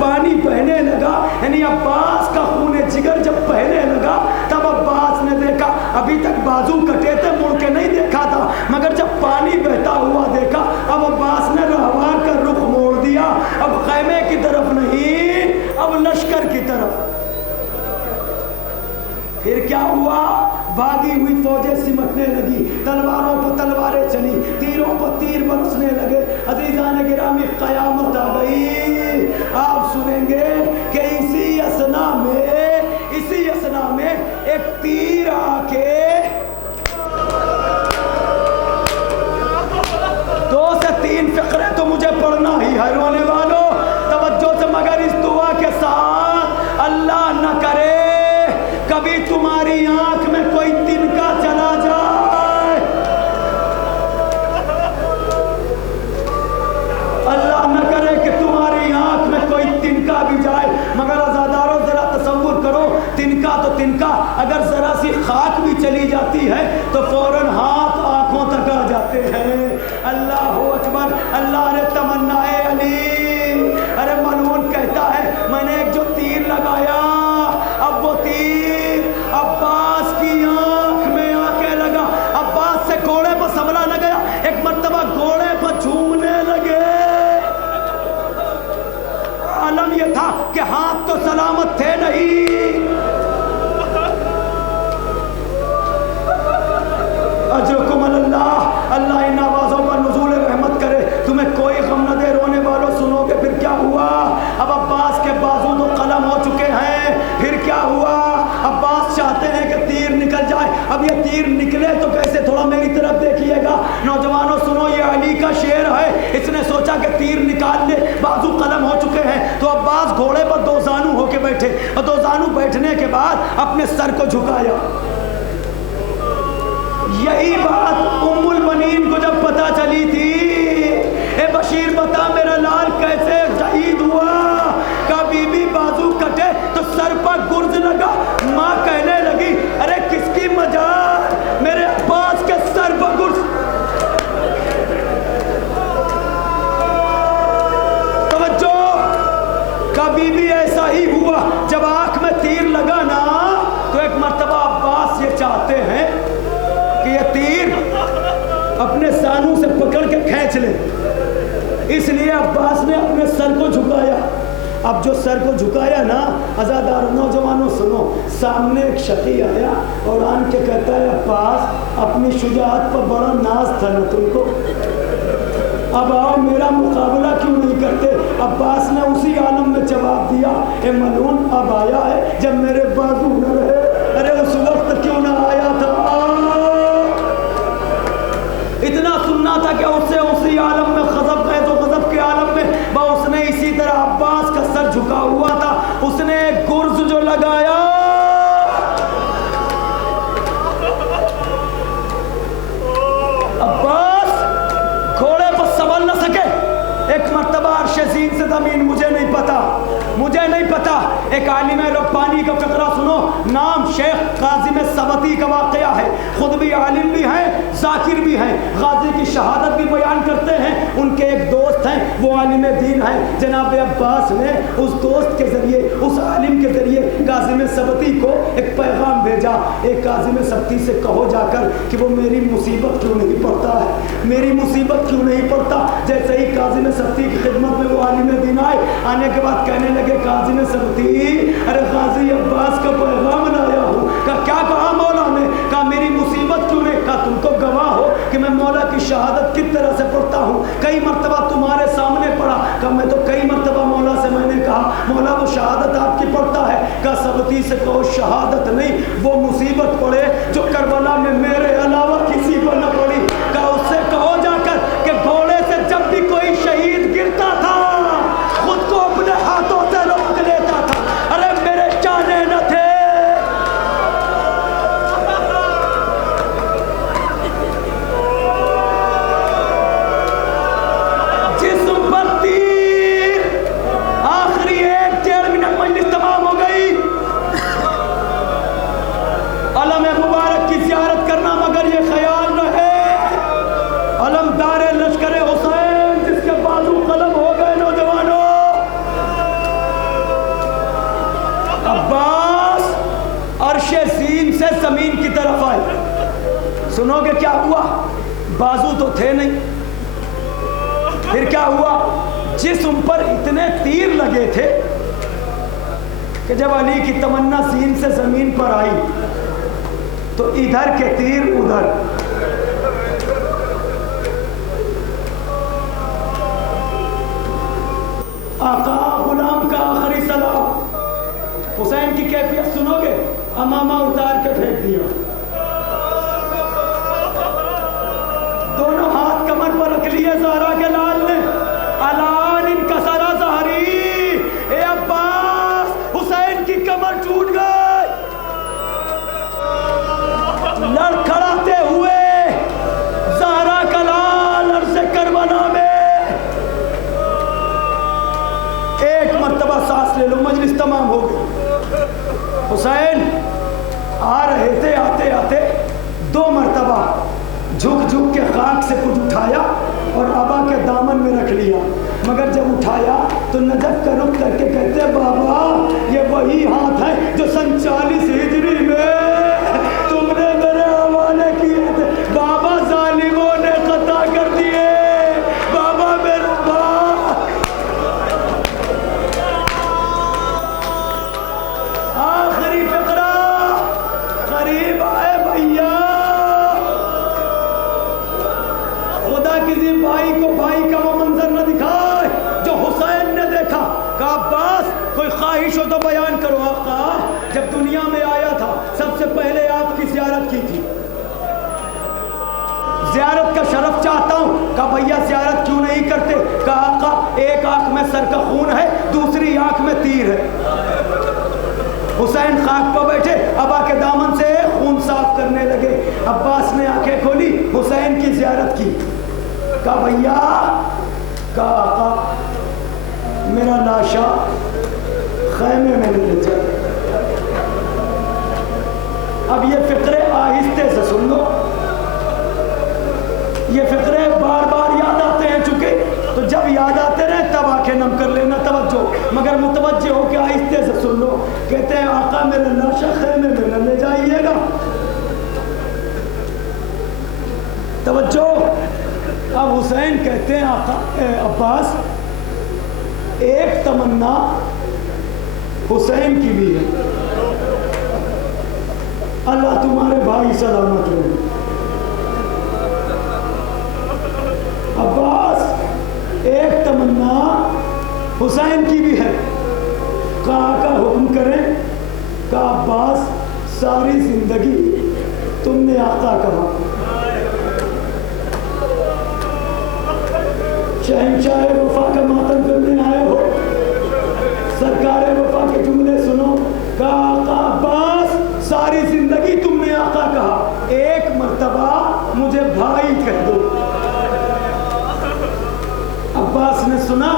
پانی بہنے لگا، یعنی عباس کا خون جگر جب بہنے لگا، تب عباس نے دیکھا، ابھی تک بازو کٹے تھے، مڑ کے نہیں دیکھا تھا، مگر جب پانی بہتا ہوا دیکھا، اب عباس نے رہوار کا رخ موڑ دیا، اب خیمے کی طرف نہیں، اب لشکر کی طرف۔ پھر کیا ہوا؟ بھاگی ہوئی فوجیں سمٹنے لگی، تلواروں پر تلواریں چلی، تیروں پر تیر برسنے لگے۔ عزیزان گرامی، قیامت آ گئی۔ آپ سنیں گے کہ اسی اسنا میں ایک تیر آ کے 2 سے 3 فقرے تو مجھے پڑھنا ہی ہے رونے والوں، توجہ سے، مگر اس دعا کے ساتھ، اللہ نہ کرے کبھی تمہاری آنکھ میں کوئی تنکا چلا جائے، اللہ نہ کرے کہ تمہاری آنکھ میں کوئی تنکا بھی جائے۔ مگر عزاداروں، ذرا تصور کرو، تنکا تو تنکا، اگر ذرا سی خاک بھی چلی جاتی ہے تو فوراً ہاتھ آنکھوں تک آ جاتے ہیں۔ اللہ اکبر، اللہ نے تمنا علی۔ ارے ملعون کہتا ہے، میں نے ایک جو تیر لگایا، اب وہ تیر عباس کی آنکھ میں آ کے لگا۔ عباس سے گھوڑے پر سنبھلا نہ گیا، ایک مرتبہ گھوڑے پر جھومنے لگے۔ عالم یہ تھا کہ ہاتھ تو سلامت تھے نہیں۔ اجرکم اللہ، اللہ ان آوازوں پر نزول رحمت کرے، تمہیں کوئی غم نہ دے۔ رونے والوں سنو گے پھر کیا ہوا؟ اب عباس کے بازو تو قلم ہو چکے ہیں۔ پھر کیا ہوا؟ عباس چاہتے ہیں کہ تیر نکل جائے۔ اب یہ تیر نکلے تو کیسے؟ تھوڑا میری طرف دیکھیے گا نوجوانوں، سنو، یہ علی کا شعر ہے۔ اس نے سوچا کہ تیر نکال لے، بازو قلم ہو چکے ہیں، تو عباس گھوڑے پر 2 زانو ہو کے بیٹھے، اور 2 زانو بیٹھنے کے بعد اپنے سر کو جھکایا۔ یہی بات ام المنین کو جب پتا چلی تھی، اے بشیر بتا میرا لال کیسے شہید ہوا؟ کا بی بی بازو کٹے تو سر پر گرز لگا۔ ماں کہنے لگی، ارے کس کی مجال، میرے عباس کے سر پر گرز۔ توجہ، کا بی بی ایسا ہی ہوا، جب آنکھ میں تیر لگا نا، تو ایک مرتبہ عباس یہ چاہتے ہیں کہ یہ تیر اپنے سانوں سے پکڑ کے کھینچ لے، اس لیے عباس نے اپنے سر کو جھکایا۔ اب جو سر کو جھکایا نا، عزادار نوجوانوں سنو، سامنے ایک شقی آیا اور آن کے کہتا ہے، عباس اپنی شجاعت پر بڑا ناز تھا نا تم کو، اب آؤ میرا مقابلہ کیوں نہیں کرتے؟ عباس نے اسی عالم میں جواب دیا، اے ملعون اب آیا ہے جب میرے بازو نہ رہے، ارے اس وقت کیوں نہ آیا تھا؟ اتنا سننا تھا کہ اس سے اسی عالم میں غضب ہے تو غضب کے عالم میں اس نے اسی طرح عباس کا سر جھکا ہوا تھا، اس نے ایک گرز جو لگایا عباس گھوڑے پر سنبھل نہ سکے۔ ایک مرتبہ عرش عظیم سے زمین مجھے نہیں پتا ایک عالم ربانی کا فقرہ سنو، نام شیخ قاسم سبتی کا واقعہ ہے، خود بھی عالم بھی ہیں، ذاکر بھی ہیں، غازی کی شہادت بھی بیان کرتے ہیں۔ ان کے ایک دوست ہیں، وہ عالم دین ہیں، جناب عباس نے اس دوست کے ذریعے، اس عالم کے ذریعے قاسم سبتی کو ایک پیغام بھیجا، ایک قاسم سبتی سے کہو جا کر کہ وہ میری مصیبت کیوں نہیں پڑتا ہے، میری مصیبت کیوں نہیں پڑتا۔ جیسے ہی قاسم سبتی کی خدمت میں وہ عالم دین آنے کے بعد کہنے لگے، قاسم سبتی ارے غازی عباس کا پیغام لایا ہوں۔ کیا کہا مولا نے؟ کہا میری مصیبت کیوں نہیں؟ کہا تم تو گواہ ہو کہ میں مولا کی شہادت کس طرح سے پڑھتا ہوں، کئی مرتبہ تمہارے سامنے پڑھا۔ کہا میں تو کئی مرتبہ مولا سے میں نے کہا مولا وہ شہادت آپ کی پڑھتا ہے۔ کہا سبتی سے کہو شہادت نہیں، وہ مصیبت پڑے جو کربلا میں میرے علاوہ کسی پر نہ پڑی۔ کہا اس سے کہو جا کر کہ گھوڑے سے جب بھی کوئی شہید گرتا تھا خود کو اپنے ہاتھوں سے روک لیتا تھا، ارے میرے چانے نہ تھے۔ جسم پر تیر، آخری 1-1.5 منٹ مجلس تمام ہو گئی۔ علم مبارک کی زیارت کرنا، مگر یہ خیال رہے علمدار لشکر حسین جس کے بازو قلم ہو گئے نوجوانوں۔ عباس عرش عظیم سے زمین کی طرف آئے، سنو گے کیا ہوا؟ بازو تو تھے نہیں، پھر کیا ہوا؟ جسم پر اتنے تیر لگے تھے کہ جب علی کی تمنا سین سے زمین پر آئی تو ادھر کے تیر ادھر۔ آقا غلام کا آخری سلام، حسین کی کیفیت سنو گے؟ امامہ اتار کے پھینک دیا، دونوں ہاتھ کمر پر رکھ لیے زہرا کے لال نے، الان انکسر ظہری، اے عباس حسین کی کمر ٹوٹ گئی۔ لڑکھڑاتے ہوئے زہرا کا لال عرض کربلا میں ایک مرتبہ سانس لے لو، مجلس تمام ہو گئی۔ حسین آ رہے تھے، آتے آتے 2 مرتبہ جھک جھک کے خاک سے کچھ اٹھایا اور ابا کے دامن میں رکھ لیا، مگر جب اٹھایا تو نجف کا رخ کر کے کہتے بابا یہ وہی ہاتھ ہے جو سن 40 ہجری میں تم نے میرے حوالے کیے تھے، بابا ظالموں نے قطع کر دیے، بابا میرا باپ۔ آخری فقرہ قریب آئے بھیا، خدا کسی بھائی کو بھائی کا وہ منظر نہ دکھائے جو حسین نے دیکھا۔ کہا عباس کوئی خواہش ہو تو بیان کرو۔ آقا جب دنیا میں آیا تھا سب سے پہلے آپ کی زیارت کی تھی، زیارت کا شرف چاہتا ہوں۔ کہا بھیا زیارت کیوں نہیں کرتے؟ کہا آقا ایک آنکھ میں سر کا خون ہے، دوسری آنکھ میں تیر ہے۔ حسین خاک پر بیٹھے، ابا کے دامن سے خون صاف کرنے لگے۔ عباس نے آنکھیں کھولی، حسین کی زیارت کی۔ کہا بھیا، کہا آقا میرا لاشا خیمے میں لے جا۔ اب یہ فقرے آہستے سے سن لو، یہ فقرے بار بار یاد آتے ہیں چونکہ، تو جب یاد آتے رہے تب آنکھیں نم کر لینا، توجہ، مگر متوجہ ہو کے آہستے سے سن لو۔ کہتے ہیں آقا میرا لاشا خیمے میں نہ لے جائیے گا، توجہ۔ اب حسین کہتے ہیں آقا عباس ایک تمنا حسین کی بھی ہے، اللہ تمہارے بھائی سلامت رہے۔ عباس حسین کی بھی ہے. کہا آقا حکم کریں. کہا عباس ساری زندگی تم نے آقا کہا. شہنشاہ وفا کا ماتم کرنے آئے ہو, سرکار وفا کے جملے سنو. کہا آقا عباس ساری زندگی تم نے آقا کہا, ایک مرتبہ مجھے بھائی کہہ دو. عباس نے سنا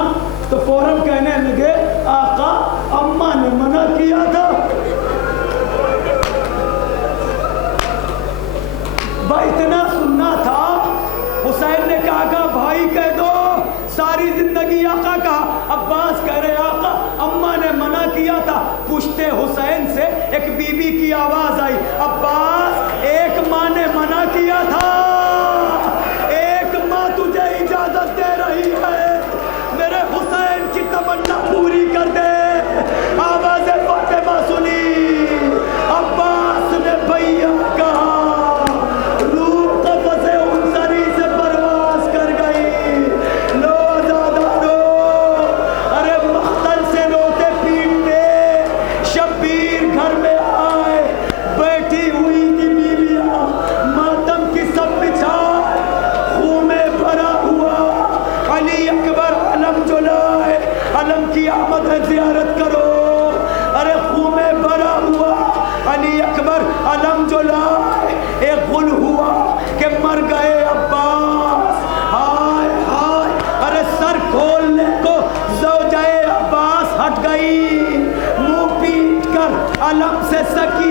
تو فوراً کہنے لگے آقا اماں نے منع کیا تھا. اتنا سننا تھا. حسین نے کہا کہ بھائی کہہ دو, ساری زندگی آقا کہا. عباس کہہ رہے آقا اماں نے منع کیا تھا. پشتے حسین سے ایک بی بی کی آواز آئی, عباس ایک ماں نے منع کیا تھا, ایک ماں تجھے اجازت دے رہی ہے, میرے حسین کی تمنا پوری کر دے. آواز فاطمہ سنی, عباس نے بھیا کہا, روح قفس انصری سے پرواز کر گئی. لو زیادہ دو, ارے مختل سے روتے پیٹتے شبیر گھر میں آئے. بیٹھی ہوئی تھی بیویاں ماتم کی سب بچھائے, خون میں بھرا ہوا علی اکبر علم جلائے. علم کی آمد ہے زیارت کرو. ارے خون میں بھرا ہوا علی اکبر علم جلائے. ایک غل ہوا کہ مر گئے عباس. ہائے ہائے, ارے سر کھولنے کو زوجہ عباس ہٹ گئی. منہ پیٹ کر علم سے سکی